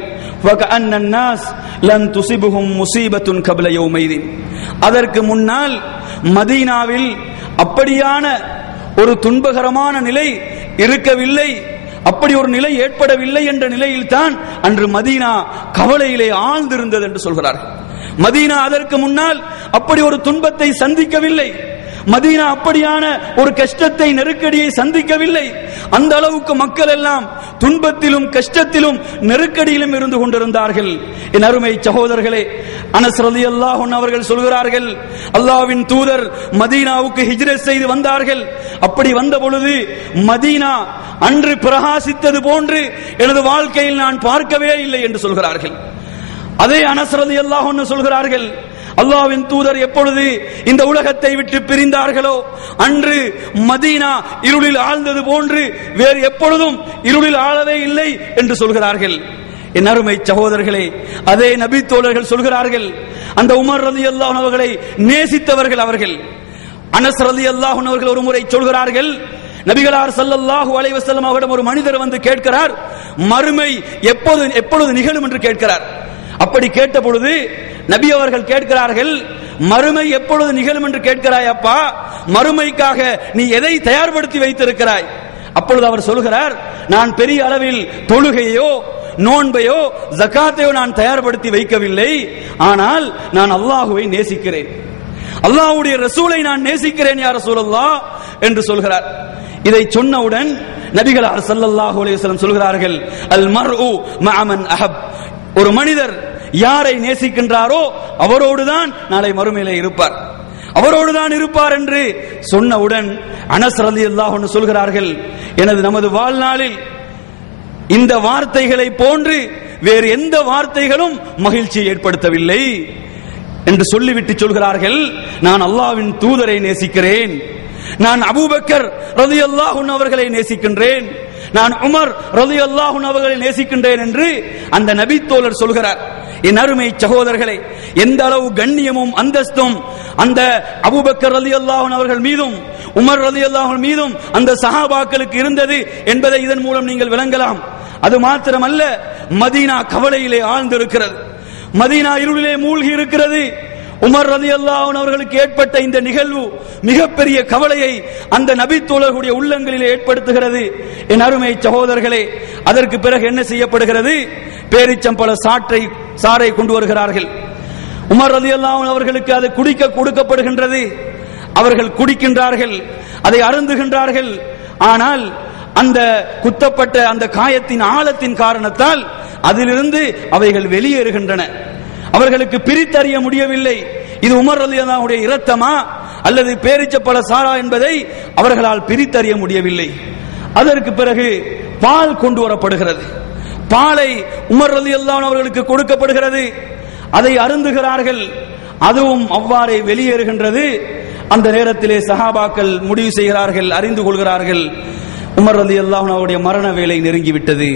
அதற்கு முன்னால் மதீனாவில் அப்படியான ஒரு துன்பகரமான நிலை இருக்கவில்லை, அப்படி ஒரு நிலை ஏற்படவில்லை என்ற நிலையில் தான் அன்று மதீனா கவலையிலே ஆழ்ந்திருந்தது என்று சொல்கிறார்கள். மதீனா அதற்கு முன்னால் அப்படி ஒரு துன்பத்தை சந்திக்கவில்லை, மதீனா அப்படியான ஒரு கஷ்டத்தை, நெருக்கடியை சந்திக்கவில்லை. அந்த அளவுக்கு மக்கள் எல்லாம் துன்பத்திலும் கஷ்டத்திலும் நெருக்கடியிலும் இருந்து கொண்டிருந்தார்கள். என் அருமை சகோதரர்களே, அனஸ் ரலியல்லாஹு அன்ஹு அவர்கள் சொல்கிறார்கள், அல்லாஹ்வின் தூதர் மதீனாவுக்கு ஹிஜ்ரத் செய்து வந்தார்கள். அப்படி வந்த பொழுது மதீனா அன்று பிரகாசித்தது போன்று எனது வாழ்க்கையில் நான் பார்க்கவே இல்லை என்று சொல்கிறார்கள். அதே அனஸ் ரலியல்லாஹு அன்ஹு சொல்கிறார்கள், அல்லாஹ்வின் தூதர் எப்பொழுது இந்த உலகத்தை விட்டு பிரிந்தார்களோ அன்று மதீனா இருளில் ஆழ்ந்தது போன்று வேறு எப்பொழுதும் இருளில் ஆளவே இல்லை என்று சொல்கிறார்கள். என் அருமை சகோதரர்களே, அதே நபி தோழர்கள் சொல்கிறார்கள், அந்த உமர் ரலியல்லாஹு அன்ஹு அவர்களை நேசித்தவர்கள் அவர்கள். அனஸ் ரலியல்லாஹு அன்ஹு அவர்கள் ஒரு முறை சொல்கிறார்கள், நபிகளார் ஸல்லல்லாஹு அலைஹி வஸல்லம் அவரிடம் ஒரு மனிதர் வந்து கேட்கிறார், மறுமை எப்பொழுது நிகழும் என்று கேட்கிறார். அப்படி கேட்ட பொழுது நபி அவர்கள் கேட்கிறார்கள், மறுமை எப்பொழுது நிகழும் என்று கேட்கிறாய் அப்பா, மறுமைக்காக நீ எதை தயார்படுத்தி வைத்திருக்கிறாய்? அப்பொழுது அவர் சொல்கிறார், நான் பெரிய அளவில் தொழுகையோ நோன்பையோ ஜகாத்தையோ நான் தயார்படுத்தி வைக்கவில்லை, ஆனால் நான் அல்லாஹுவை நேசிக்கிறேன், அல்லாஹ்வுடைய ரசூலை நான் நேசிக்கிறேன் யா ரசூலல்லாஹ் என்று சொல்கிறார். இதை சொன்னவுடன் நபிகளார் ஸல்லல்லாஹு அலைஹி வஸல்லம் சொல்கிறார்கள், அல் மர்உ மஅ மன் அஹப், ஒரு மனிதர் யாரை நேசிக்கின்றாரோ அவரோடுதான் நாளை மறுமையிலே இருப்பார், அவரோடுதான் இருப்பார் என்று சொன்னவுடன் அனஸ் ரலியல்லாஹு அன்ஹு சொல்கிறார்கள், நமது வாழ்நாளில் இந்த வார்த்தைகளை போன்று வேறு எந்த வார்த்தைகளும் மகிழ்ச்சியை ஏற்படுத்தவில்லை என்று சொல்லிவிட்டு சொல்கிறார்கள், நான் அல்லாஹ்வின் தூதரை நேசிக்கிறேன், நான் அபூபக்கர் ரலியல்லாஹு அன்ஹு அவர்களை நேசிக்கின்றேன், நான் உமர் ரலியல்லாஹு அன்ஹு அவர்களை நேசிக்கின்றேன் என்று அந்த நபி தோழர் சொல்கிறார். என் அருமை சகோதரர்களே, எந்த அளவு கண்ணியமும் அந்தஸ்தும் அந்த அபூபக்கர் ரலியல்லாஹு அன்ஹு அவர்கள் மீதும் உமர் ரலியல்லாஹு அன்ஹு மீதும் அந்த சஹாபாக்களுக்கு இருந்தது என்பதை இதன் மூலம் நீங்கள் விளங்கலாம். அது மாத்திரமல்ல, மதீனா கவலையிலே ஆழ்ந்திருக்கிறது, மதீனா இருளிலே மூழ்கி இருக்கிறது. உமர் ரலியல்லாஹு அன்ஹு அவர்களுக்கு ஏற்பட்ட இந்த நிகழ்வு மிகப்பெரிய கவலையை அந்த நபி தோழர்களுடைய உள்ளங்களிலே ஏற்படுத்துகிறது. என் அருமை சகோதரர்களே, அதற்கு பிறகு என்ன செய்யப்படுகிறது? பேரிச்சம்பழ சாறை கொண்டு வருகிறார்கள். உமர் ரலியல்லாஹு அன்ஹு அவர்களுக்கு அது குடிக்க கொடுக்கப்படுகின்றது. அவர்கள் குடிக்கின்றார்கள், அதை அருந்துகின்றார்கள். ஆனால் அந்த குத்தப்பட்ட அந்த காயத்தின் ஆழத்தின் காரணத்தால் அதிலிருந்து அவைகள் வெளியேறுகின்றன. அவர்களுக்கு பிரித்தறிய முடியவில்லை, இது உமர் ரலியல்லாஹு அன்ஹுடைய இரத்தமா அல்லது பேரிச்சப்பழ சாரா என்பதை அவர்களால் பிரித்தறிய முடியவில்லை. அதற்கு பிறகு பால் கொண்டு வரப்படுகிறது. பாலை உமர் ரலியல்லாஹு அன்ஹு அவர்களுக்கு கொடுக்கப்படுகிறது. அதை அருந்துகிறார்கள், அதுவும் அவ்வாறே வெளியேறுகின்றது. அந்த நேரத்திலே சஹாபாக்கள் முடிவு செய்கிறார்கள், அறிந்து கொள்கிறார்கள், உமர் ரலியல்லாஹு அன்ஹு அவருடைய மரண வேளை நெருங்கிவிட்டது,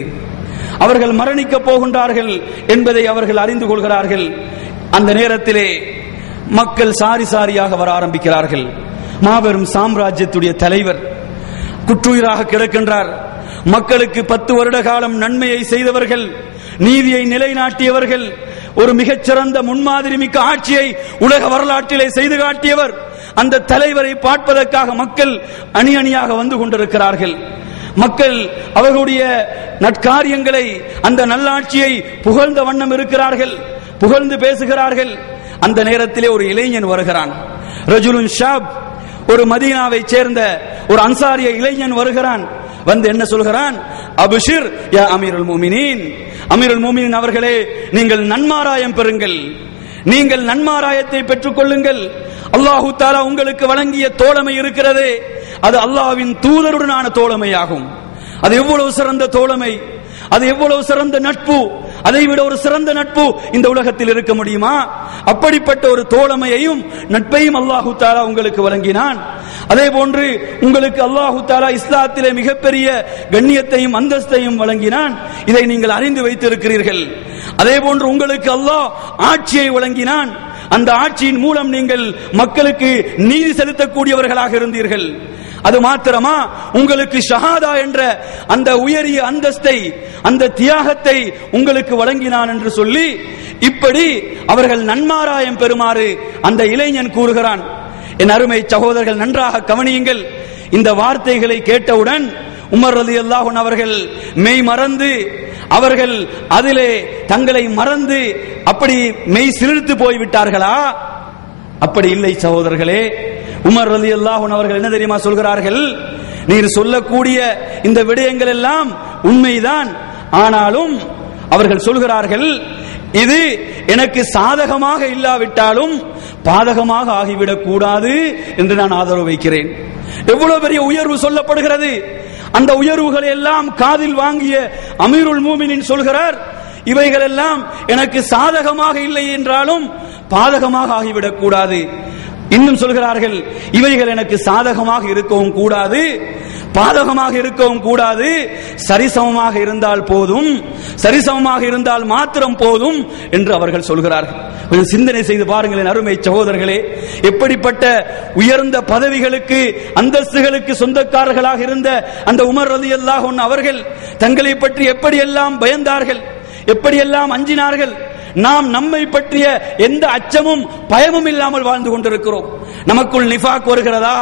அவர்கள் மரணிக்க போகின்றார்கள் என்பதை அவர்கள் அறிந்து கொள்கிறார்கள். அந்த நேரத்திலே மக்கள் சாரி சாரியாக வர ஆரம்பிக்கிறார்கள். மாபெரும் சாம்ராஜ்யத்துடைய தலைவர் குற்றுயிராக கிடக்கின்றார். மக்களுக்கு 10 வருட காலம் நன்மையை செய்தவர்கள், நீதியை நிலைநாட்டியவர்கள், ஒரு மிகச்சிறந்த முன்மாதிரி மிக்க ஆட்சியை உலக வரலாற்றிலே செய்து காட்டியவர். அந்த தலைவரை பார்ப்பதற்காக மக்கள் அணி அணியாக வந்து கொண்டிருக்கிறார்கள். மக்கள் அவர்களுடைய நற்காரியங்களை, அந்த நல்லாட்சியை புகழ்ந்த வண்ணம் இருக்கிறார்கள், புகழ்ந்து பேசுகிறார்கள். அந்த நேரத்திலே ஒரு இளைஞன் வருகிறான். ரஜுலுன் ஷாப், ஒரு மதீனாவை சேர்ந்த ஒரு அன்சாரிய இளைஞன் வருகிறான். வந்து என்ன சொல்கிறான்? அபுஷிர் யா அமீருல் முஃமினீன், அமீருல் முஃமினீன் அவர்களே, நீங்கள் நன்மாராயம் பெறுங்கள், நீங்கள் நன்மாராயத்தை பெற்றுக் கொள்ளுங்கள். அல்லாஹு தஆலா உங்களுக்கு வழங்கிய தோழமை இருக்கிறது, அது அல்லாஹ்வின் தூதருடனான தோழமையாகும். அது எவ்வளவு சிறந்த தோழமை, அது எவ்வளவு சிறந்த நட்பு, அதை விட ஒரு சிறந்த நட்பு இந்த உலகத்தில் இருக்க முடியுமா? அப்படிப்பட்ட ஒரு தோழமையையும் நட்பையும் அல்லாஹு தஆலா உங்களுக்கு வழங்கினான். அதே போன்று உங்களுக்கு அல்லாஹு தஆலா இஸ்லாத்திலே மிகப்பெரிய கண்ணியத்தையும் அந்தஸ்தையும் வழங்கினான். இதை நீங்கள் அறிந்து வைத்திருக்கிறீர்கள். அதே போன்று உங்களுக்கு அல்லாஹ் ஆட்சியை வழங்கினான். அந்த ஆட்சியின் மூலம் நீங்கள் மக்களுக்கு நீதி செலுத்தக்கூடியவர்களாக இருந்தீர்கள். அது மாத்திரமா, உங்களுக்கு ஷஹாதா என்ற அந்த உயரிய அந்தஸ்தை, அந்த தியாகத்தை உங்களுக்கு வழங்கினான் என்று சொல்லி, இப்படி அவர்கள் நன்மாராயம் பெறுமாறு அந்த இளைஞன் கூறுகிறான். என் அருமை சகோதரர்கள், நன்றாக கவனியுங்கள். இந்த வார்த்தைகளை கேட்டவுடன் உமர் ரலியல்லாஹு அன்ஹு அவர்கள் மெய் மறந்து, அவர்கள் அதிலே தங்களை மறந்து அப்படி மெய் சிலிர்த்து போய்விட்டார்களா? அப்படி இல்லை சகோதரர்களே. உமர் ரலியல்லாஹு அன்ஹு அவர்கள் என்ன தெரியுமா சொல்கிறார்கள்? நீர் சொல்லக்கூடிய இந்த விடயங்கள் எல்லாம் உண்மைதான், ஆனாலும் அவர்கள் சொல்கிறார்கள், இது எனக்கு சாதகமாக இல்லாவிட்டாலும் பாதகமாக ஆகிவிடக் கூடாது என்று நான் ஆதரவு வைக்கிறேன். எவ்வளவு பெரிய உயர்வு சொல்லப்படுகிறது! அந்த உயர்வுகளை எல்லாம் காதில் வாங்கிய அமீருல் முஃமினீன் சொல்கிறார், இவைகள் எல்லாம் எனக்கு சாதகமாக இல்லை என்றாலும் பாதகமாக ஆகிவிடக் கூடாது. இன்னும் சொல்கிறார்கள், இவைகள் எனக்கு சாதகமாக இருக்கவும் கூடாது, பாதகமாக இருக்கவும் கூடாது, சரிசமமாக இருந்தால் போதும், சரிசமமாக இருந்தால் மாத்திரம் போதும் என்று அவர்கள் சொல்கிறார்கள். கொஞ்சம் சிந்தனை செய்து பாருங்கள் அருமை சகோதரர்களே, எப்படிப்பட்ட உயர்ந்த பதவிகளுக்கு, அந்தஸ்துகளுக்கு சொந்தக்காரர்களாக இருந்த அந்த உமர் ரலியல்லாஹு அன்ஹு அவர்கள் தங்களை பற்றி எப்படியெல்லாம் பயந்தார்கள், எப்படியெல்லாம் அஞ்சினார்கள். நாம் நம்மை பற்றிய எந்த அச்சமும் பயமும் இல்லாமல் வாழ்ந்து கொண்டிருக்கிறோம். நமக்குள் நிஃபாக் வருகிறதா,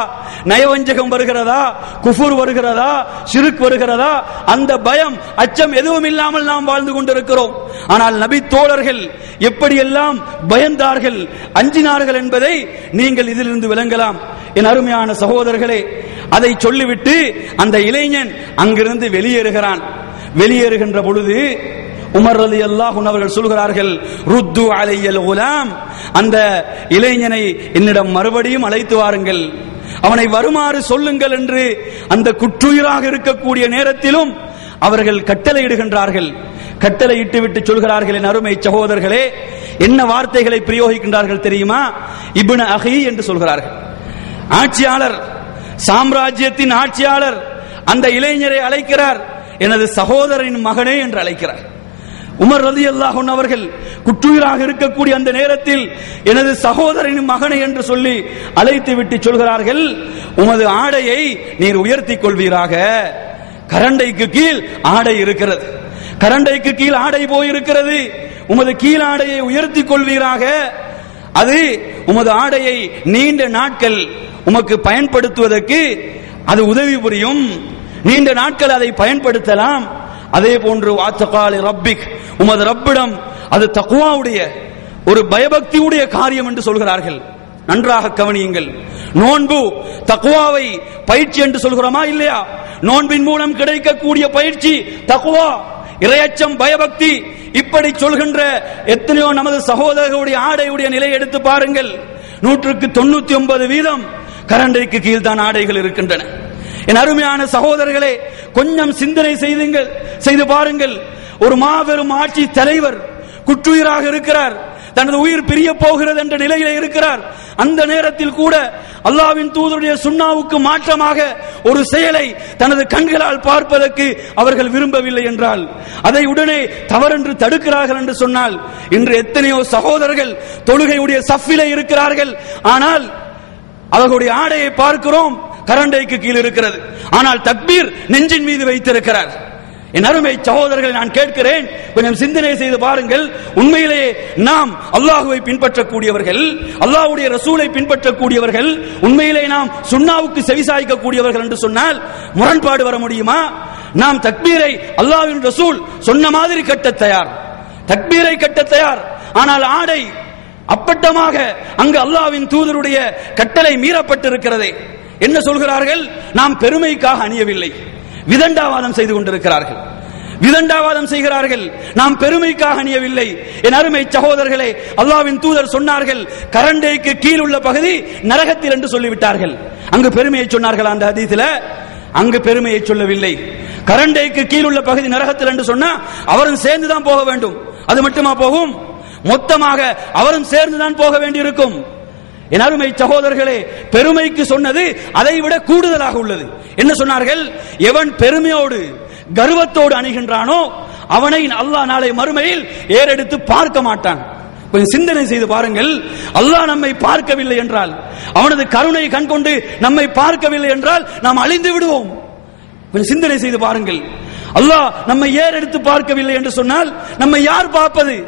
நயவஞ்சகம் வருகிறதா, குஃபுர் வருகிறதா, ஷிர்க் வருகிறதா, அந்த பயம் அச்சம் எதுவும் இல்லாமல் நாம் வாழ்ந்து கொண்டிருக்கிறோம். ஆனால் நபி தோழர்கள் எப்படியெல்லாம் பயந்தார்கள், அஞ்சினார்கள் என்பதை நீங்கள் இதிலிருந்து விளங்கலாம். என் அருமையான சகோதரர்களே, அதை சொல்லிவிட்டு அந்த இளைஞன் அங்கிருந்து வெளியேறுகிறான். வெளியேறுகின்ற பொழுது உமர் ரலியல்லாஹு அன்ஹு அவர்கள் சொல்கிறார்கள், ருத்து அலையல் குலாம், அந்த இளைஞனை என்னிடம் மறுபடியும் அழைத்து வாருங்கள், அவனை வருமாறு சொல்லுங்கள் என்று அந்த குற்றுயிராக இருக்கக்கூடிய நேரத்திலும் அவர்கள் கட்டளையிடுகின்றார்கள். கட்டளையிட்டு விட்டு சொல்கிறார்கள், என் அருமை சகோதரர்களே, என்ன வார்த்தைகளை பிரயோகிக்கின்றார்கள் தெரியுமா? இப்னு அஹி என்று சொல்கிறார்கள். ஆட்சியாளர், சாம்ராஜ்யத்தின் ஆட்சியாளர் அந்த இளைஞரை அழைக்கிறார், எனது சகோதரனின் மகனே என்று அழைக்கிறார். உமர் ரலியல்லாஹு அன்ஹு அவர்கள் குற்றுயிராக இருக்கக்கூடிய அந்த நேரத்தில் எனது சகோதரனின் மகனை என்று சொல்லி அழைத்து விட்டு சொல்கிறார்கள், உமது ஆடையை நீர் உயர்த்திக் கொள்வீராக. கரண்டைக்கு கீழ் ஆடை இருக்கிறது, கரண்டைக்கு கீழ் ஆடை போயிருக்கிறது, உமது கீழ் ஆடையை உயர்த்திக் கொள்வீராக. அது உமது ஆடையை நீண்ட நாட்கள் உமக்கு பயன்படுத்துவதற்கு அது உதவி புரியும், நீண்ட நாட்கள் அதை பயன்படுத்தலாம். அதே போன்று வாத்தகாலி ரப்பிக், உமது ரப்பிடம் அது தக்வாவுடைய ஒரு பயபக்தியுடைய காரியம் என்று சொல்கிறார்கள். நன்றாக கவனியுங்கள். நோன்பு தக்வாவை பயிற்சி என்று சொல்கிறோமா இல்லையா? நோன்பின் மூலம் கிடைக்கக்கூடிய பயிற்சி தக்வா, இறையச்சம், பயபக்தி. இப்படி சொல்கின்ற எத்தனையோ நமது சகோதரர்களுடைய ஆடையுடைய நிலை எடுத்து பாருங்கள். 99% கரண்டைக்கு கீழ் தான் ஆடைகள் இருக்கின்றன. என் அருமையான சகோதரர்களே, கொஞ்சம் சிந்தனை செய்து பாருங்கள். ஒரு மாபெரும் ஆட்சி தலைவர் குற்றுயிராக இருக்கிறார், தனது உயிர் பிரிய போகிறது என்ற நிலையில இருக்கிறார். அந்த நேரத்தில் கூட அல்லாஹ்வின் தூதருடைய சுன்னாவுக்கு மாற்றமாக ஒரு செயலை தனது கண்களால் பார்ப்பதற்கு அவர்கள் விரும்பவில்லை என்றால், அதை உடனே தவறென்று தடுக்கிறார்கள் என்று சொன்னால், இன்று எத்தனையோ சகோதரர்கள் தொழுகையுடைய சஃபிலே இருக்கிறார்கள், ஆனால் அவர்களுடைய ஆடையை பார்க்கிறோம் கரண்டைக்கு கீழ் இருக்கிறது, ஆனால் தக்பீர் நெஞ்சின் மீது வைத்திருக்கிறார். என் அருமை சகோதரர்களை நான் கேட்கிறேன், கொஞ்சம் சிந்தனை செய்து பாருங்கள். உண்மையிலேயே நாம் அல்லாஹுவை பின்பற்றக்கூடியவர்கள், அல்லாஹ்வுடைய ரசூலை பின்பற்றக்கூடியவர்கள், உண்மையிலே நாம் சுன்னாவுக்கு செவிசாய்க்கக்கூடியவர்கள் என்று சொன்னால் முரண்பாடு வர முடியுமா? நாம் தக்பீரை அல்லாஹ்வின் ரசூல் சொன்ன மாதிரி கட்ட தயார், தக்பீரை கட்ட தயார், ஆனால் ஆடை அப்பட்டமாக அங்கு அல்லாஹ்வின் தூதருடைய கட்டளை மீறப்பட்டிருக்கிறதே. என்ன சொல்கிறார்கள்? நாம் பெருமைக்காக அணியவில்லை, விதண்டாவாதம் செய்து கொண்டிருக்கிறார்கள், விதண்டாவாதம் செய்கிறார்கள். நாம் பெருமைக்காக அணியவில்லை. என் அருமை சகோதரர்களே, அல்லாஹ்வின் தூதர் சொன்னார்கள், கரண்டைக்கு கீழ் உள்ள பகுதி நரகத்தில் என்று சொல்லிவிட்டார்கள். அங்கு பெருமையை சொன்னார்கள் அந்த ஹதீஸில், அங்கு பெருமையை சொல்லவில்லை. கரண்டைக்கு கீழ் உள்ள பகுதி நரகத்தில் என்று சொன்னா அவரும் சேர்ந்துதான் போக வேண்டும். அது மட்டுமா போகும்? மொத்தமாக அவரும் சேர்ந்துதான் போக வேண்டியிருக்கும். என் அருமை சகோதரர்களே, பெருமைக்கு சொன்னது அதை விட கூடுதலாக உள்ளது. என்ன சொன்னார்கள்? எவன் பெருமையோடு கர்வத்தோடு அணுகின்றானோ அவனை அல்லாஹ் நாளை மறுமையில் ஏறெடுத்து பார்க்க மாட்டான். கொஞ்சம் சிந்தனை செய்து பாருங்கள். அல்லாஹ் நம்மை பார்க்கவில்லை என்றால், அவனது கருணை கண் கொண்டு நம்மை பார்க்கவில்லை என்றால் நாம் அழிந்து விடுவோம். கொஞ்சம் சிந்தனை செய்து பாருங்கள். அல்லாஹ் நம்மை ஏறெடுத்து பார்க்கவில்லை என்று சொன்னால் நம்மை யார் பார்ப்பது?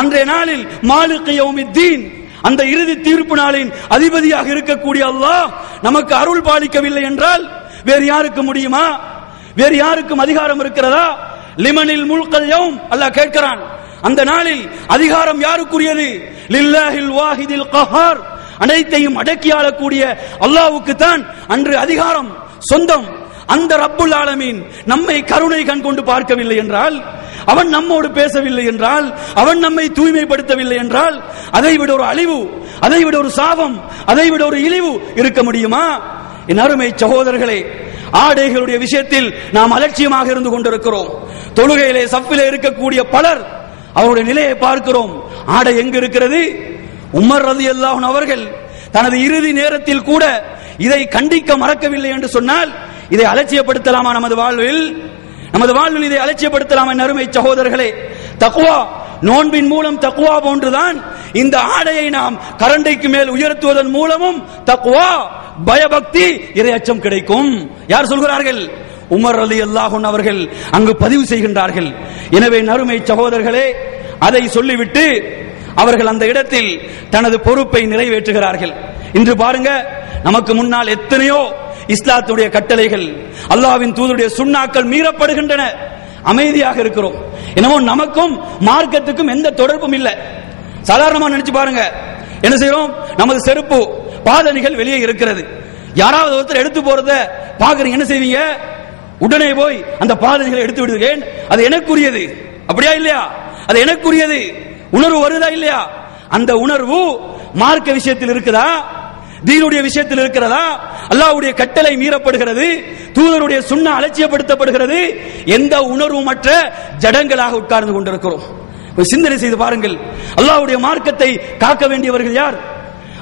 அன்றைய நாளில் மாலிக் யௌமித்தீன், அந்த இறுதி தீர்ப்பு நாளின் அதிபதியாக இருக்கக்கூடிய அல்லாஹ் நமக்கு அருள் பாலிக்கவில்லை என்றால் வேறு யாருக்கு முடியுமா? வேறு யாருக்கும் அதிகாரம் இருக்கிறதா? லிமனில் முல்கல் யௌம், அல்லாஹ் கேட்கிறான். அந்த நாளில் அதிகாரம் யாருக்குரியது? லில்லாஹில் வாஹிதில் கஹார், அனைத்தையும் அடக்கி ஆளக்கூடிய அல்லாஹ்வுக்கு தான் அன்று அதிகாரம் சொந்தம். அந்த ரப்புல் ஆலமீன் நம்மை கருணை கண் கொண்டு பார்க்கவில்லை என்றால், அவன் நம்மோடு பேசவில்லை என்றால், அவன் நம்மை தூய்மைப்படுத்தவில்லை என்றால், அதை விட ஒரு அழிவு, அதை விட ஒரு சாபம், அதை விட ஒரு இழிவு இருக்க முடியுமா? என் அருமை சகோதரர்களே, ஆடைகளுடைய விஷயத்தில் நாம் அலட்சியமாக இருந்து கொண்டிருக்கிறோம். தொழுகையிலே சஃபிலே இருக்கக்கூடிய பலர் அவருடைய நிலையை பார்க்கிறோம். ஆடை எங்கு இருக்கிறது? உமர் ரலியல்லாஹு அன்ஹு அவர்கள் தனது இறுதி நேரத்தில் கூட இதை கண்டிக்க மறக்கவில்லை என்று சொன்னால், இதை அலட்சியப்படுத்தலாமா? நமது வாழ்வில் இதை அலட்சியப்படுத்தலாமா? என் அருமை சகோதரர்களே, தக்வா, நோன்பின் மூலம் தக்வா போன்றுதான் இந்த ஆடையை நாம் கரண்டைக்கு மேல் உயர்த்துவதன் மூலமும் தக்வா, பயபக்தி, இறையச்சம் கிடைக்கும். யார் சொல்கிறார்கள்? உமர் ரலியல்லாஹு அன்ஹு அவர்கள் அங்கு பதிவு செய்கின்றார்கள். எனவே அருமை சகோதரர்களே, அதை சொல்லிவிட்டு அவர்கள் அந்த இடத்தில் தனது பொறுப்பை நிறைவேற்றுகிறார்கள். இன்று பாருங்க, நமக்கு முன்னால் எத்தனையோ இஸ்லாத்துடைய கட்டளைகள், அல்லாஹ்வின் தூதருடைய சுன்னாக்கள் மீறப்படுகின்றன. அமைதியாக இருக்கிறோம். என்னமோ நமக்கும் மார்க்கத்துக்கும் எந்த தொடர்பும் இல்லை. சாதாரணமா நினைச்சு பாருங்க, என்ன செய்யறோம்? நமது செருப்பு பாதணிகள் வெளியே இருக்கிறது, யாராவது ஒருத்தர் எடுத்து போறத பாக்குறீங்க, என்ன செய்வீங்க? உடனே போய் அந்த பாதணிகளை எடுத்து விடுகிறேன், அது எனக்குரியது. அப்படியா இல்லையா? அது எனக்குரியது. உணர்வு வருதா இல்லையா? அந்த உணர்வு மார்க்க விஷயத்தில் இருக்குதா? தீனுடைய விஷயத்தில் இருக்கிறதா? அல்லாஹ்வுடைய கட்டளை மீறப்படுகிறது, தூதருடைய சுன்னா அலட்சியப்படுத்தப்படுகிறது. எந்த உணர்வுமற்ற ஜடங்களாக உட்கார்ந்து கொண்டிருக்கிறோம். சிந்தனை செய்து பாருங்கள். அல்லாஹ்வுடைய மார்க்கத்தை காக்க வேண்டியவர்கள் யார்?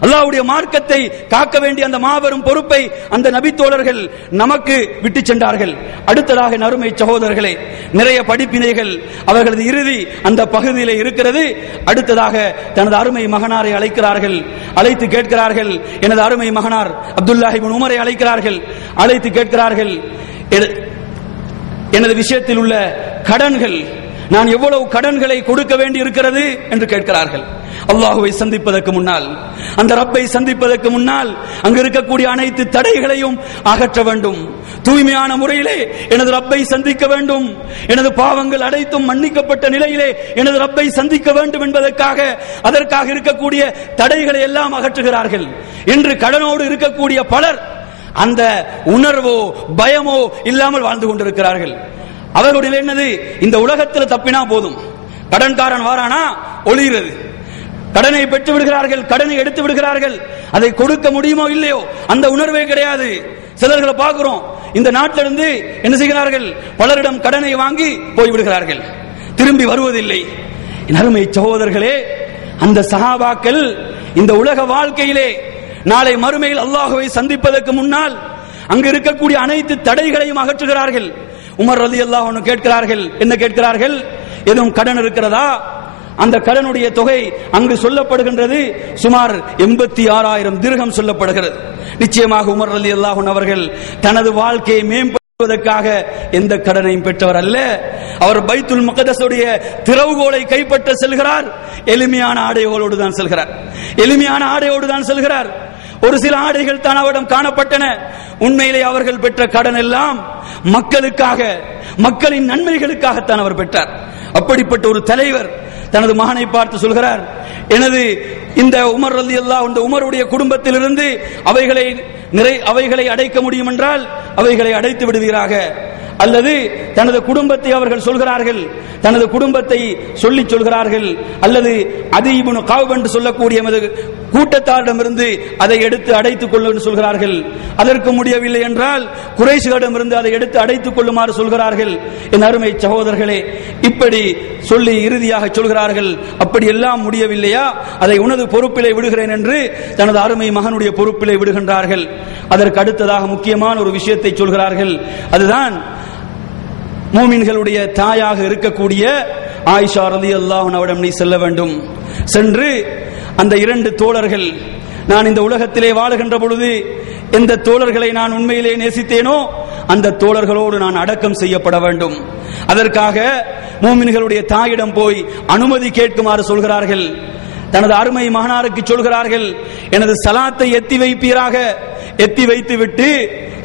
அல்லாஹ்வுடைய மார்க்கத்தை காக்க வேண்டிய அந்த மாபெரும் பொறுப்பை அந்த நபி தோழர்கள் நமக்கு விட்டு சென்றார்கள். அடுத்ததாக நறுமை சகோதரர்களே, நிறைய படிப்பினைகள் அவர்களது இறுதி அந்த பகுதியிலே இருக்கிறது. அடுத்ததாக தனது அருமை மகனாரை அழைக்கிறார்கள். அழைத்து கேட்கிறார்கள், எனது அருமை மகனார் அப்துல்லாஹ் இப்னு உமரை அழைக்கிறார்கள். அழைத்து கேட்கிறார்கள், எனது விஷயத்தில் உள்ள கடன்கள், நான் எவ்வளவு கடன்களை கொடுக்க வேண்டி இருக்கிறது என்று கேட்கிறார்கள். அல்லாஹுவை சந்திப்பதற்கு முன்னால், அந்த ரப்பை சந்திப்பதற்கு முன்னால் அங்கு இருக்கக்கூடிய அனைத்து தடைகளையும் அகற்ற வேண்டும். தூய்மையான முறையிலே எனது ரப்பை சந்திக்க வேண்டும். எனது பாவங்கள் அனைத்தும் மன்னிக்கப்பட்ட நிலையிலே எனது ரப்பை சந்திக்க வேண்டும் என்பதற்காக அதற்காக இருக்கக்கூடிய தடைகளை எல்லாம் அகற்றுகிறார்கள். இன்று கடனோடு இருக்கக்கூடிய பலர் அந்த உணர்வோ பயமோ இல்லாமல் வாழ்ந்து கொண்டிருக்கிறார்கள். அவர்களுடைய என்னது, இந்த உலகத்தில் தப்பினா போதும், கடன்காரன் வாரானா ஒளிகிறது, கடனை பெற்று விடுகிறார்கள், கடனை எடுத்து விடுகிறார்கள், அதை கொடுக்க முடியுமோ இல்லையோ அந்த உணர்வே கிடையாது. சிலர்களை பார்க்கிறோம், இந்த நாட்டிலிருந்து என்ன செய்கிறார்கள், பலரிடம் கடனை வாங்கி போய்விடுகிறார்கள், திரும்பி வருவதில்லை. அருமை சகோதரர்களே, அந்த சஹாபாக்கள் இந்த உலக வாழ்க்கையிலே நாளை மறுமையில் அல்லாஹ்வை சந்திப்பதற்கு முன்னால் அங்கு இருக்கக்கூடிய அனைத்து தடைகளையும் அகற்றுகிறார்கள். உமர் ரலியல்லாஹு அன்ஹு கேட்கிறார்கள், என்ன கேட்கிறார்கள், எதுவும் கடன் இருக்கிறதா? அந்த கடனுடைய தொகை அங்கு சொல்லப்படுகின்றது சுமார் 86,000 திர்ஹம் சொல்லப்படுகிறது. நிச்சயமாக உமர் ரலியல்லாஹு அன்ஹு அவர்கள் தனது வாழ்க்கையை மேம்படுத்துவதற்காக எந்த கடனையும் பெற்றவர் அல்ல. அவர் பைத்துல் முகத்தஸுடைய திறவுகோலை கைப்பற்ற செல்கிறார், எளிமையான ஆடைகளோடு தான் செல்கிறார், எளிமையான ஆடையோடு தான் செல்கிறார். ஒரு சில ஆடைகள் தான் அவரிடம் காணப்பட்டன. உண்மையிலே அவர்கள் பெற்ற கடன் எல்லாம் மக்களுக்காக, மக்களின் நன்மைகளுக்காகத்தான் அவர் பெற்றார். அப்படிப்பட்ட ஒரு தலைவர் தனது மகனை பார்த்து சொல்கிறார், எனது இந்த உமர் ரலியல்லாஹு அன்ஹு உமருடைய குடும்பத்திலிருந்து அவைகளை அடைக்க முடியும் என்றால் அவைகளை அடைத்து விடுவீராக. அல்லது தனது குடும்பத்தை அவர்கள் சொல்கிறார்கள், தனது குடும்பத்தை சொல்லி சொல்கிறார்கள், அல்லது அதி இப்னு கஅப் என்று சொல்லக்கூடிய கூட்டத்தாரிடமிருந்து அதை எடுத்து அடைத்துக் கொள்ள சொல்கிறார்கள். அதற்கு முடியவில்லை என்றால் குறைஷிகளிடமிருந்து அதை எடுத்து அடைத்துக் கொள்ளுமாறு சொல்கிறார்கள். என் அருமை சகோதரர்களே, இப்படி சொல்லி இறுதியாக சொல்கிறார்கள், அப்படி எல்லாம் முடியவில்லையா, அதை உனது பொறுப்பிலே விடுகிறேன் என்று தனது அருமை மகனுடைய பொறுப்பிலே விடுகின்றார்கள். அதற்கு அடுத்ததாக முக்கியமான ஒரு விஷயத்தை சொல்கிறார்கள். அதுதான் மூமின்களுடைய தாயாக இருக்கக்கூடிய ஆயிஷா ரலியல்லாஹு அன்ஹாவிடம் நீ செல்ல வேண்டும். சென்று அந்த 2 தோழர்கள், நான் இந்த உலகத்திலே வாழுகின்ற பொழுது எந்த தோழர்களை நான் உண்மையிலே நேசித்தேனோ அந்த தோழர்களோடு நான் அடக்கம் செய்யப்பட வேண்டும். அதற்காக மூமின்களுடைய தாயிடம் போய் அனுமதி கேட்குமாறு சொல்கிறார்கள். தனது அருமை மகனாருக்கு சொல்கிறார்கள், எனது சலாத்தை எத்தி வைப்பீராக. எத்தி வைத்து விட்டு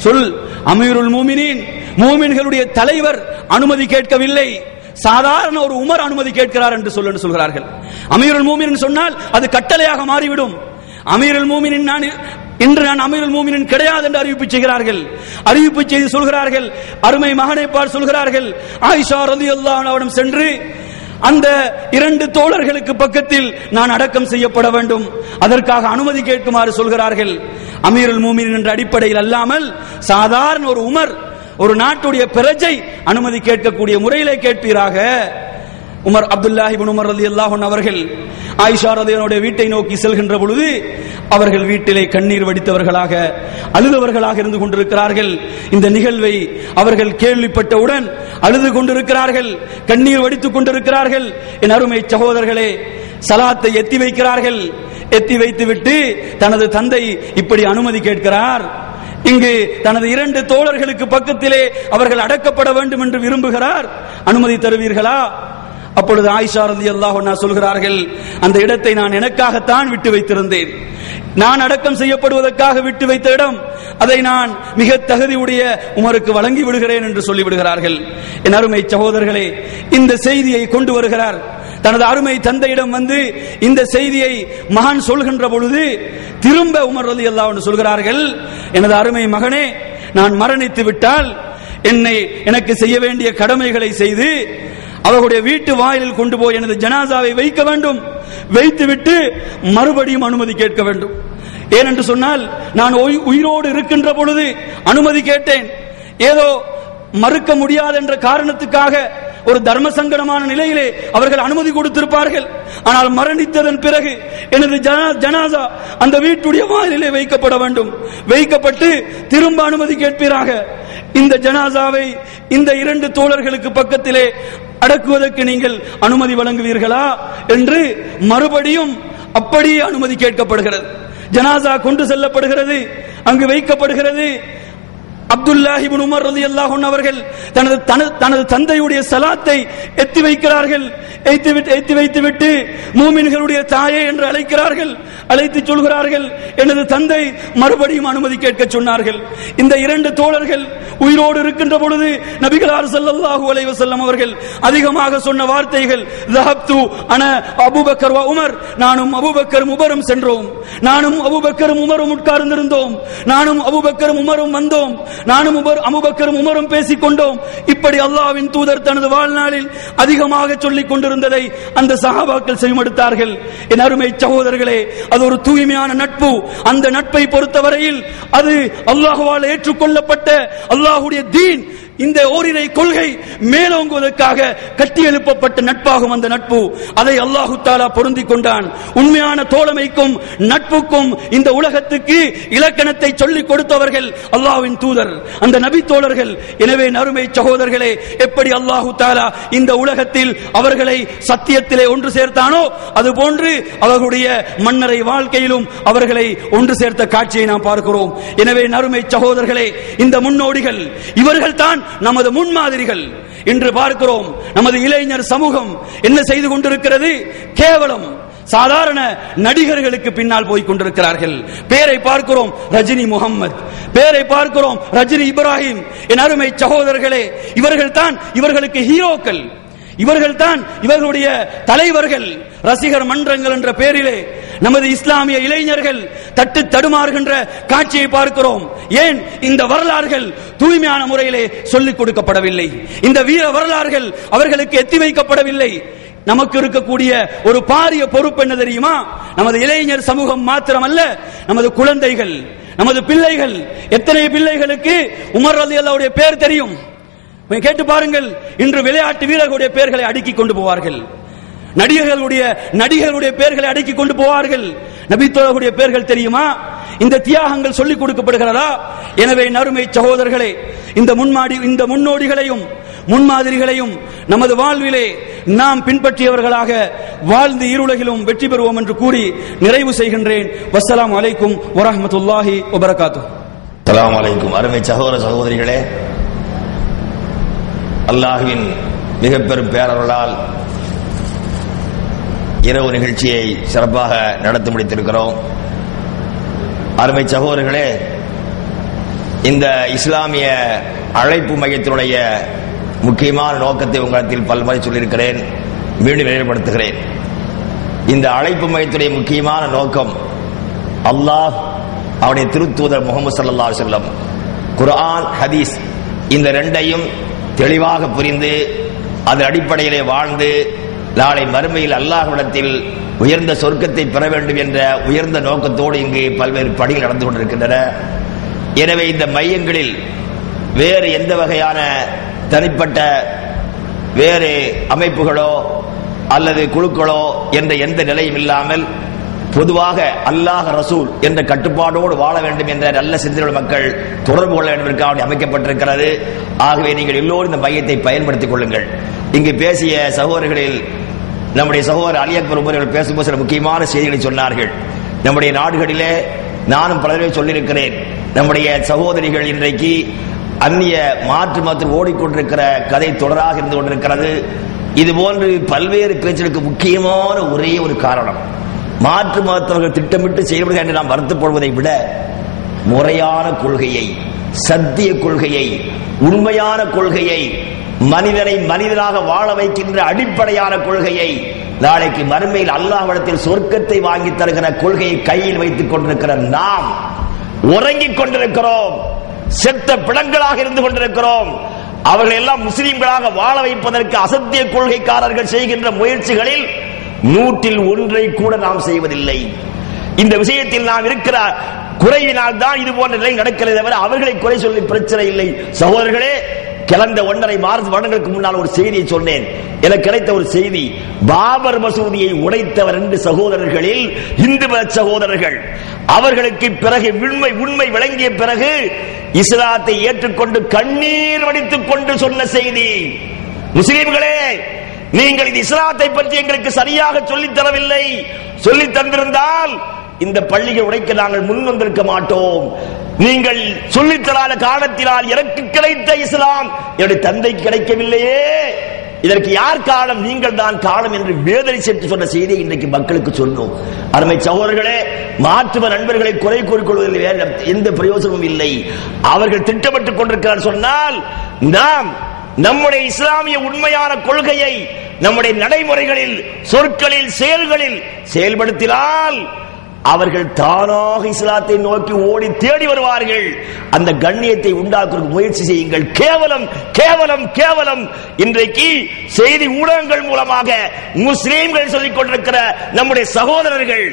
சொல், அமீருல் மூமினீன், மூமின்களுடைய தலைவர் அனுமதி கேட்கவில்லை, சாதாரண ஒரு உமர் அனுமதி கேட்கிறார் என்று சொல்கிறார்கள். அமீருல் மூமினின் சொன்னால் அது கட்டளையாக மாறிவிடும். அமீருல் மூமினின் இன்று நான் அமீருல் மூமினின் கிடையாது என்று அறிவிப்பு செய்கிறார்கள். அறிவிப்பு செய்து சொல்கிறார்கள், அருமை மகனை பார் சொல்கிறார்கள், ஆயிஷா ரலியல்லாஹு அன்ஹாவிடம் சென்று அந்த 2 தோழர்களுக்கு பக்கத்தில் நான் அடக்கம் செய்யப்பட வேண்டும், அதற்காக அனுமதி கேட்குமாறு சொல்கிறார்கள். அமீருல் மூமினின் என்ற அடிப்படையில் அல்லாமல் சாதாரண ஒரு உமர், ஒரு நாட்டுடைய பிரஜை அனுமதி கேட்கக்கூடிய முறையிலே கேட்பீராக. உமர் அப்துல்லாஹ் இப்னு உமர் ரலியல்லாஹு அன்ஹு அவர்கள் ஆயிஷா ரலியல்லாஹு வீட்டை நோக்கி செல்கின்ற பொழுது அவர்கள் வீட்டிலே கண்ணீர் வடித்தவர்களாக, அழுதவர்களாக இருந்து கொண்டிருக்கிறார்கள். இந்த நிகழ்வை அவர்கள் கேள்விப்பட்டவுடன் அழுது கொண்டிருக்கிறார்கள், கண்ணீர் வடித்துக் கொண்டிருக்கிறார்கள். என் அருமை சகோதரர்களே, சலாத்தை எத்தி வைக்கிறார்கள். எத்தி வைத்துவிட்டு தனது தந்தை இப்படி அனுமதி கேட்கிறார். இங்கு தனது 2 தோழர்களுக்கு பக்கத்திலே அவர்கள் அடக்கப்பட வேண்டும் என்று விரும்புகிறார், அனுமதி தருவீர்களா? அப்பொழுது ஆயிஷா ரலியல்லாஹு அன்ஹா சொல்கிறார்கள், அந்த இடத்தை நான் எனக்காகத்தான் விட்டு வைத்திருந்தேன், நான் அடக்கம் செய்யப்படுவதற்காக விட்டு வைத்த இடம், அதை நான் மிக தகுதியுடைய உமருக்கு வழங்கி விடுகிறேன் என்று சொல்லிவிடுகிறார்கள். என் அருமை சகோதரர்களே, இந்த செய்தியை கொண்டு வருகிறார். தனது அருமை தந்தையிடம் வந்து இந்த செய்தியை மகன் சொல்கின்ற பொழுது திரும்ப உமர் ரலியல்லாஹு அன்ஹு சொல்கிறார்கள், எனது அருமை மகனே, நான் மரணித்து விட்டால் எனக்கு செய்ய வேண்டிய கடமைகளை செய்து அவர்களுடைய வீட்டு வாயிலில் கொண்டு போய் எனது ஜனாசாவை வைக்க வேண்டும், வைத்துவிட்டு மறுபடியும் அனுமதி கேட்க வேண்டும். ஏனென்று சொன்னால் நான் உயிரோடு இருக்கின்ற பொழுது அனுமதி கேட்டேன், ஏதோ மறுக்க முடியாது என்ற காரணத்துக்காக ஒரு தர்ம சங்கடமான நிலையிலே அவர்கள் அனுமதி கொடுத்திருப்பார்கள். ஆனால் மரணித்ததன் பிறகு எனது ஜனாசா அந்த வீட்டுடைய வாயிலே வைக்கப்பட வேண்டும். வைக்கப்பட்டு திரும்ப அனுமதி கேட்பீராக. இந்த ஜனாசாவை இந்த 2 தோழர்களுக்கு பக்கத்திலே அடக்குவதற்கு நீங்கள் அனுமதி வழங்குவீர்களா என்று மறுபடியும் அப்படியே அனுமதி கேட்கப்படுகிறது. ஜனாசா கொண்டு செல்லப்படுகிறது, அங்கு வைக்கப்படுகிறது. அப்துல்லாஹ் இப்னு உமர் ரலியல்லாஹு அன்ஹு அவர்கள் தனது தந்தையுடைய ஸலாத்தை எத்தி வைக்கிறார்கள். எத்தி வைத்துவிட்டு மூமின்களுடைய தாயே என்று அழைக்கிறார்கள். அழைத்து சொல்கிறார்கள், எனது தந்தை மறுபடியும் அனுமதி கேட்க சொன்னார்கள். இந்த 2 தோழர்கள் உயிரோடு இருக்கின்ற பொழுது நபிகளார் ஸல்லல்லாஹு அலைஹி வஸல்லம் அவர்கள் அதிகமாக சொன்ன வார்த்தைகள், ذهبت انا ابو بكر وعمر, நானும் அபூபக்கரும் உமரும் சென்றோம், நானும் அபூபக்கரும் உமரும் உட்கார்ந்திருந்தோம், நானும் அபூபக்கரும் உமரும் வந்தோம், நானும் அபூபக்கரும் உமரும் பேசிக் கொண்டோம். இப்படி அல்லாஹ்வின் தூதர் தனது வாழ்நாளில் அதிகமாக சொல்லிக் கொண்டிருந்ததை அந்த சஹாபாக்கள் செவிமடுத்தார்கள். என் அருமை சகோதரர்களே, அது ஒரு தூய்மையான நட்பு. அந்த நட்பை பொறுத்தவரையில் அது அல்லாஹ்வால் ஏற்றுக்கொள்ளப்பட்ட அல்லாஹ்வுடைய தீன், இந்த ஓரிரை கொள்கை மேலோங்குவதற்காக கட்டி எழுப்பப்பட்ட நட்பாகும் அந்த நட்பு. அதை அல்லாஹு தஆலா பொருந்திக் கொண்டான். உண்மையான தோழமைக்கும் நட்புக்கும் இந்த உலகத்துக்கு இலக்கணத்தை சொல்லிக் கொடுத்தவர்கள் அல்லாஹ்வின் தூதர், அந்த நபி தோழர்கள். எனவே நறுமை சகோதரர்களே, எப்படி அல்லாஹு தஆலா இந்த உலகத்தில் அவர்களை சத்தியத்திலே ஒன்று சேர்த்தானோ அதுபோன்று அவர்களுடைய மன்னரை வாழ்க்கையிலும் அவர்களை ஒன்று சேர்த்த காட்சியை நாம் பார்க்கிறோம். எனவே நறுமை சகோதரர்களே, இந்த முன்னோடிகள் இவர்கள் தான் நமது முன்மாதிரிகள். இன்று பார்க்கிறோம் நமது இளைஞர் சமூகம் என்ன செய்து கொண்டிருக்கிறது? கேவலம் சாதாரண நடிகர்களுக்கு பின்னால் போய் கொண்டிருக்கிறார்கள். பேரை பார்க்கிறோம் ரஜினி முகம்மது, பேரை பார்க்கிறோம் ரஜினி இப்ராஹிம். என் அருமை சகோதரர்களே, இவர்கள் தான் இவர்களுக்கு ஹீரோக்கள், இவர்கள் தான் இவர்களுடைய தலைவர்கள். ரசிகர் மன்றங்கள் என்ற பெயரிலே நமது இஸ்லாமிய இளைஞர்கள் தட்டு தடுமாறுகின்ற காட்சியை பார்க்கிறோம். ஏன் இந்த வரலாறுகள் தூய்மையான முறையிலே சொல்லிக் கொடுக்கப்படவில்லை? இந்த வீர வரலாறுகள் அவர்களுக்கு எத்தி வைக்கப்படவில்லை. நமக்கு இருக்கக்கூடிய ஒரு பாரிய பொறுப்பு என்ன தெரியுமா? நமது இளைஞர் சமூகம் மாத்திரமல்ல, நமது குழந்தைகள், நமது பிள்ளைகள். எத்தனை பிள்ளைகளுக்கு உமர் ரலியல்லாஹு அன்ஹு பேர் தெரியும்? கேட்டு பாருங்கள். இன்று விளையாட்டு வீரர்களுடைய பெயர்களை அடுக்கி கொண்டு போவார்கள், நடிகர்களுடைய பெயர்களை அடுக்கி கொண்டு போவார்கள். நபித்தோழர்களுடைய பெயர்கள் தெரியுமா? இந்த தியாகங்கள் சொல்லிக் கொடுக்கப்படுகிறதா? எனவே நறுமை சகோதரர்களே, இந்த முன்னோடிகளையும் முன்மாதிரிகளையும் நமது வாழ்விலே நாம் பின்பற்றியவர்களாக வாழ்ந்து இருளகிலும் வெற்றி பெறுவோம் என்று கூறி நிறைவு செய்கின்றேன். வஸ்ஸலாமு அலைக்கும் வரஹ்மத்துல்லாஹி வபரகாத்துஹு. அஸ்ஸலாமு அலைக்கும். அருமை சகோதர சகோதரிகளே, அல்லாஹ்வின் மிக பெரும் பேரருளால் இரவு நிகழ்ச்சியை சிறப்பாக நடத்தி முடித்திருக்கிறோம். அருமை சகோதரர்களே, இந்த இஸ்லாமிய அழைப்பு மையத்தினுடைய முக்கியமான நோக்கத்தை உங்களிடத்தில் பல்முறை சொல்லியிருக்கிறேன், மீண்டும் நினைவுபடுத்துகிறேன். இந்த அழைப்பு மையத்துடைய முக்கியமான நோக்கம் அல்லாஹ், அவருடைய திருத்தூதர் முஹம்மது ஸல்லல்லாஹு அலைஹி வஸல்லம், குர்ஆன், ஹதீஸ், இந்த ரெண்டையும் தெளிவாக புரிந்து அதன் அடிப்படையிலே வாழ்ந்து நாளை மறுமையில் அல்லாஹ்விடத்தில் உயர்ந்த சொர்க்கத்தை பெற வேண்டும் என்ற உயர்ந்த நோக்கத்தோடு இங்கு பல்வேறு பணிகள் நடந்து கொண்டிருக்கின்றன. எனவே இந்த மையங்களில் வேறு எந்த வகையான தனிப்பட்ட வேறு அமைப்புகளோ அல்லது குழுக்களோ என்ற எந்த நிலையும் இல்லாமல் பொதுவாக அல்லாஹ் ரசூல் என்ற கட்டுப்பாடோடு வாழ வேண்டும் என்ற நல்ல சிந்தனையுள்ள மக்கள் தொடர்பு கொள்ள வேண்டும் என்பதற்காக அமைக்கப்பட்டிருக்கிறது. ஆகவே நீங்கள் எல்லோரும் இந்த மையத்தை பயன்படுத்திக் கொள்ளுங்கள். இங்கு பேசிய சகோதரர்களில் நம்முடைய சகோதரர் அலி அக்பர் உமர் பேசும்போது சில முக்கியமான செய்திகளை சொன்னார்கள். நம்முடைய நாடுகளிலே நானும் பலரை சொல்லியிருக்கிறேன், நம்முடைய சகோதரிகள் இன்றைக்கு அந்நிய மாற்று மதத்தில் ஓடிக்கொண்டிருக்கிற கதை தொடராக இருந்து கொண்டிருக்கிறது. இதுபோன்று பல்வேறு பேச்சுகளுக்கு முக்கியமான ஒரே ஒரு காரணம், மாற்று மதத்தவர்கள் திட்டமிட்டு செயல்படுகிறார்கள் என்று நாம் வருத்தப்படுவதை விட முறையான கொள்கையை, சத்திய கொள்கையை, உண்மையான கொள்கையை, மனிதனை மனிதனாக வாழ வைக்கின்ற அடிப்படையான கொள்கையை, நாளைக்கு மறுமையில் அல்லாஹ்விடத்தில் சொர்க்கத்தை வாங்கி தருகிற கொள்கையை கையில் வைத்துக் கொண்டிருக்கிற நாம் உறங்கிக் கொண்டிருக்கிறோம், செத்த பிணங்களாக இருந்து கொண்டிருக்கிறோம். அவர்கள் எல்லாம் முஸ்லிம்களாக வாழ வைப்பதற்கு அசத்திய கொள்கைக்காரர்கள் செய்கின்ற முயற்சிகளில் 100 கூட நாம் செய்வதில்லை. இந்த விஷயத்தில் நாம் இருக்கிற குறையினால் தான் இது போன்ற நிலை நடக்கிறது தவிர அவர்களை குறை சொல்லி பிரச்சனை இல்லை. சகோதரர்களே, கிளந்த 1.5 வருடங்களுக்கு முன்னால் ஒரு செய்தியை சொன்னேன். எனக்கு கிடைத்த ஒரு செய்தி, பாபர் மசூதியை உடைத்தவர் 2 சகோதரர்களில் இந்து மத சகோதரர்கள். அவர்களுக்கு பிறகு உண்மை விளங்கிய பிறகு இஸ்லாத்தை ஏற்றுக்கொண்டு கண்ணீர் வடித்துக் கொண்டு சொன்ன செய்தி, முஸ்லிம்களே, நீங்கள் இந்த இஸ்லாத்தை பற்றி எங்களுக்கு சரியாக சொல்லித் தரவில்லை. சொல்லித் தந்திருந்தால் இந்த பள்ளியை உடைக்க நாங்கள் முன் வந்திருக்க மாட்டோம். நீங்கள் சொல்லித்தராத காரணத்தினால் எனக்கு கிடைத்த இஸ்லாம் என்னுடைய தந்தைக்கு கிடைக்கவில்லையே, இதற்கு யார் காரணம்? நீங்கள் தான் காரணம் என்று வேதனை சென்று சொன்ன செய்தியை இன்றைக்கு மக்களுக்கு சொன்னோம். அருமை சகோதரர்களே, மாற்றுவ நண்பர்களை குறை கூறிக்கொள்வதில் வேறு எந்த பிரயோஜனமும் இல்லை. அவர்கள் திட்டமிட்டுக் கொண்டிருக்கிறார் சொன்னால், நாம் நம்முடைய இஸ்லாமிய உண்மையான கொள்கையை நம்முடைய நடைமுறைகளில், சொற்களில், செயல்களில் செயல்படுத்தினால் அவர்கள் தானாக இஸ்லாத்தை நோக்கி ஓடி தேடி வருவார்கள். அந்த கண்ணியத்தை உண்டாக்க முயற்சி செய்யுங்கள். கேவலம் கேவலம் கேவலம் இன்றைக்கு செய்தி ஊடகங்கள் மூலமாக முஸ்லிம்கள் சொல்லிக் கொண்டிருக்கிற நம்முடைய சகோதரர்கள்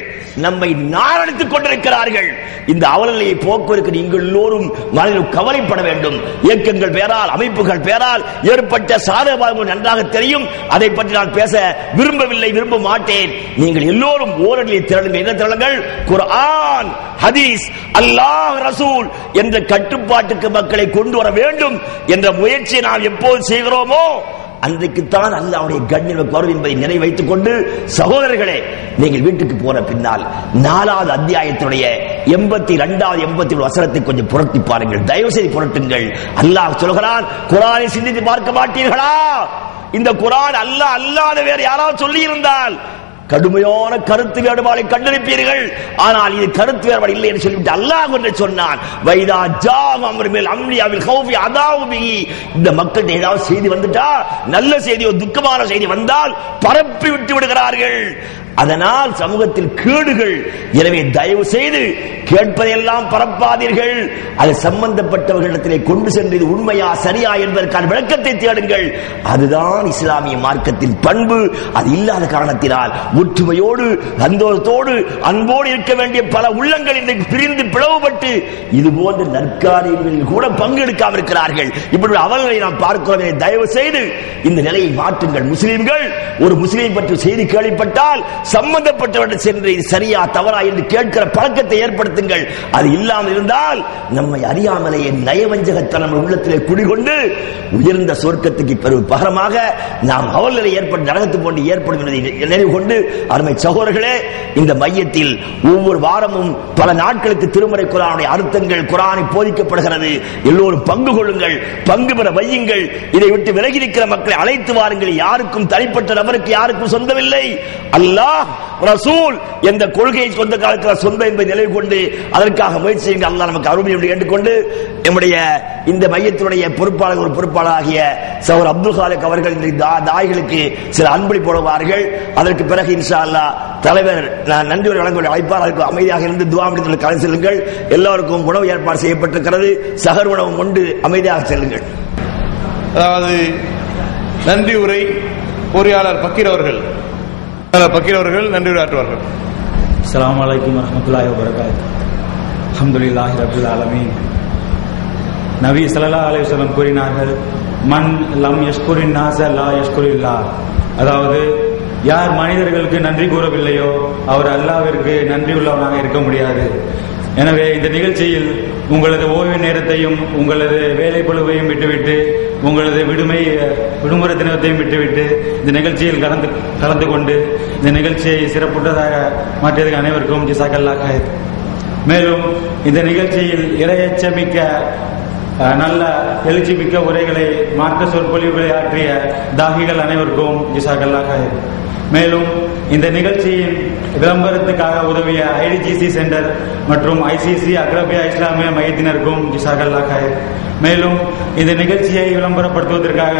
நம்மை நாரடித்துக் கொண்டிருக்கிறார்கள். இந்த அவலநிலையை போக்குவதற்கு நீங்கள் எல்லோரும் மனதில் கவலைப்பட வேண்டும். இயக்கங்கள் பேரால், அமைப்புகள் பேரால் ஏற்பட்ட சாதகபாதங்கள் நன்றாக தெரியும். அதை பற்றி நான் பேச விரும்பவில்லை, விரும்ப மாட்டேன். நீங்கள் எல்லோரும் ஓரணியை திரளுங்கள். என்ன திரளுங்கள்? குர்ஆன், ஹதீஸ், அல்லாஹ், ரசூல் என்ற கட்டுப்பாட்டுக்கு மக்களை கொண்டு வர வேண்டும் என்ற முயற்சியை நாம் எப்போது செய்கிறோமோ அன்றைக்குத்தான் அல்லாஹ்வுடைய கண்ணியம் வரும் என்பதை நினைவு வைத்துக் கொண்டு, சகோதரர்களே, நீங்கள் வீட்டுக்கு போன பின்னால் 4வது அத்தியாயத்தினுடைய 82வது 83 வசனத்தை கொஞ்சம் புரட்டி பாருங்கள். தயவு செய்து புரட்டுங்கள். அல்லாஹ் சொல்கிறான், குர்ஆனை சிந்தித்து பார்க்க மாட்டீர்களா? இந்த குர்ஆன் அல்லாஹ் அல்லாத வேறு யாராவது சொல்லி இருந்தால் கடுமையான கருத்து வேறுபாடை கண்டிருப்பீர்கள். ஆனால் இது கருத்து வேறுபாடு இல்லை என்று சொல்லிவிட்டு அல்லாஹ் ஒன்றை சொன்னான், வைதா ஜாஅ அம்ருல் அம்ரி அவில் கௌஃபி அதாவு பிஹி. இந்த மக்கள் ஏதாவது செய்தி வந்துட்டா, நல்ல செய்தியோ துக்கமான செய்தி வந்தால் பரப்பி விட்டு விடுகிறார்கள். அதனால் சமூகத்தில் கேடுகள். எனவே தயவு செய்து கேட்பதையெல்லாம் பரப்பாதீர்கள். அது சம்பந்தப்பட்டவர்களிடத்திலே கொண்டு சென்று இது உண்மையா சரியா என்பதற்கான விளக்கத்தை தேடுங்கள். அதுதான் இஸ்லாமிய மார்க்கத்தின் பண்பு. அது இல்லாத காரணத்தினால் ஒற்றுமையோடு, சந்தோஷத்தோடு, அன்போடு இருக்க வேண்டிய பல உள்ளங்கள் இன்றைக்கு பிரிந்து பிளவுபட்டு இது போன்ற நற்காரியங்களில் கூட பங்கெடுக்காமல் இருக்கிறார்கள். இப்படி அவர்களை நாம் பார்க்கிறோம். தயவு செய்து இந்த நிலையை மாற்றுங்கள். முஸ்லிம்கள் ஒரு முஸ்லிமை பற்றி செய்தி கேள்விப்பட்டால் சம்பந்தப்பட்டவர்கள் சென்று இது சரியா தவறா என்று கேட்கிற பழக்கத்தை ஏற்படுத்துங்கள். அது இல்லாமல் இருந்தால் நம்மை அறியாமலேயே நயவஞ்சகத்தனம் உள்ளத்திலே குடிகொண்டு உயர்ந்த சொர்க்கத்துக்கு பெரும் பகரமாக நாம் அவர்களை ஏற்பட்டு நரகத்து போன்று ஏற்படும் என்பதை நினைவு கொண்டு, அருமை சகோதரர்களே, இந்த மையத்தில் ஒவ்வொரு வாரமும் பல நாட்களுக்கு திருமறை குர்ஆனுடைய அர்த்தங்கள் குர்ஆனை போதிக்கப்படுகிறது. எல்லோரும் பங்கு கொள்ளுங்கள், பங்கு பெற வையுங்கள். இதை விட்டு விலகி இருக்கிற மக்களை அழைத்து வாருங்கள். யாருக்கும் தனிப்பட்ட நபருக்கு யாருக்கும் சொந்தமில்லை. அல்லாஹ், ரசூல் என்ற கொள்கையை சொந்த காலத்தில் சொந்தம் என்பதை நினைவு கொண்டு அதற்காக முயற்சி செய்யுங்கள். அல்லாஹ் நமக்கு அருமை கேட்டுக்கொண்டு, நம்முடைய இந்த மையத்தினுடைய பொறுப்பாளராகிய சகோதரர் அப்துல் காலிக் அவர்கள் இந்த தாய்களுக்கு சில அன்பளி போடுவார்கள். அதற்கு பிறகு இன்ஷா அல்லாஹ் தலைவர் நன்றி வழங்க அழைப்பார். அதற்கு அமைதியாக இருந்து துஆ முடித்து கலந்து செல்லுங்கள். எல்லாருக்கும் உணவு ஏற்பாடு செய்யப்பட்டிருக்கிறது. சகர் உணவு கொண்டு அமைதியாக செல்லுங்கள். அதாவது நன்றி உரை பொறியாளர் பக்கீர் அவர்கள் நன்றி உரையாற்றுவார்கள். அஸ்ஸலாமு அலைக்கும் வரஹ்மத்துல்லாஹி வபரகாத்துஹு. அல்ஹம்துலில்லாஹி ரப்பில் ஆலமீன். நபி ஸல்லல்லாஹு அலைஹி வஸல்லம் கூறினார்கள், மன் லம் யஷ்குரின் நாஸ லா யஷ்குரில்லாஹ். அதாவது யார் மனிதர்களுக்கு நன்றி கூறவில்லையோ அவர் அல்லாஹ்விற்கு நன்றி உள்ளவனாக இருக்க முடியாது. எனவே இந்த நிகழ்ச்சியில் உங்களது ஓய்வு நேரத்தையும் உங்களது வேலை பளுவையும் விட்டுவிட்டு, உங்களது விடுமுறை தினத்தையும் விட்டுவிட்டு இந்த நிகழ்ச்சியில் கலந்து கொண்டு இந்த நிகழ்ச்சியை சிறப்புற்றதாக மாற்றியதற்கு அனைவருக்கும் ஜஸாக்கல்லாஹ் ஹைர். மேலும் இந்த நிகழ்ச்சியில் இறையச்சமிக்க நல்ல எழுச்சி மிக்க உரைகளை, மார்க்க சொற்பொழிவுகளை ஆற்றிய தாகிகள் அனைவருக்கும் ஜஸாக்கல்லாஹ் ஹைர். மேலும் இந்த நிகழ்ச்சியின் விளம்பரத்துக்காக உதவிய ஐடிஜிசி சென்டர் மற்றும் ஐசிசி அக்ரபியா இஸ்லாமிய மையத்தினருக்கும் ஜஸாக்கல்லாஹ் ஹைர். மேலும் இந்த நிகழ்ச்சியை விளம்பரப்படுத்துவதற்காக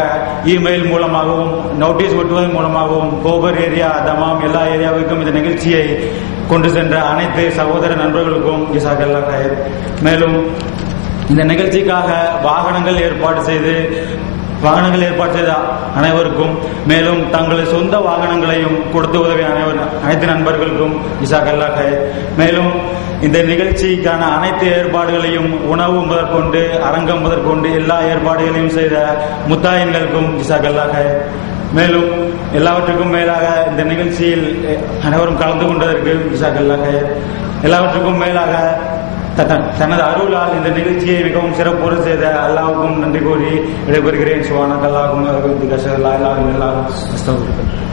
இமெயில் மூலமாகவும் நோட்டீஸ் ஒட்டுவதன் மூலமாகவும் கோபர் ஏரியா, தமாம் எல்லா ஏரியாவுக்கும் இந்த நிகழ்ச்சியை கொண்டு சென்ற அனைத்து சகோதர நண்பர்களுக்கும் ஜஸாக்கல்லாஹ் ஹைர். மேலும் இந்த நிகழ்ச்சிக்காக வாகனங்கள் ஏற்பாடு செய்த அனைவருக்கும், மேலும் தங்களது சொந்த வாகனங்களையும் கொடுத்து உதவிய அனைத்து நண்பர்களுக்கும் ஜஸாக்கல்லாஹ் ஹைர். மேலும் இந்த நிகழ்ச்சிக்கான அனைத்து ஏற்பாடுகளையும் உணவு முதற்கொண்டு அரங்கம் முதற்கொண்டு எல்லா ஏற்பாடுகளையும் செய்த முத்தாயின்களுக்கும் ஜிசாக்கல்லாக, மேலும் எல்லாவற்றுக்கும் மேலாக இந்த நிகழ்ச்சியில் அனைவரும் கலந்து கொண்டதற்கு ஜிசாக்கல்லாக, எல்லாவற்றுக்கும் மேலாக தனது அருளால் இந்த நிகழ்ச்சியை மிகவும் சிறப்போடு செய்த அல்லாஹ்வுக்கும் நன்றி கூறி விடைபெறுகிறேன். சுப்ஹானல்லாஹி வ பிஹம்திஹி, அஷ்ஹது அல்லா இலாஹா இல்லல்லாஹ், அஸ்தக்ஃபிருல்லாஹ்.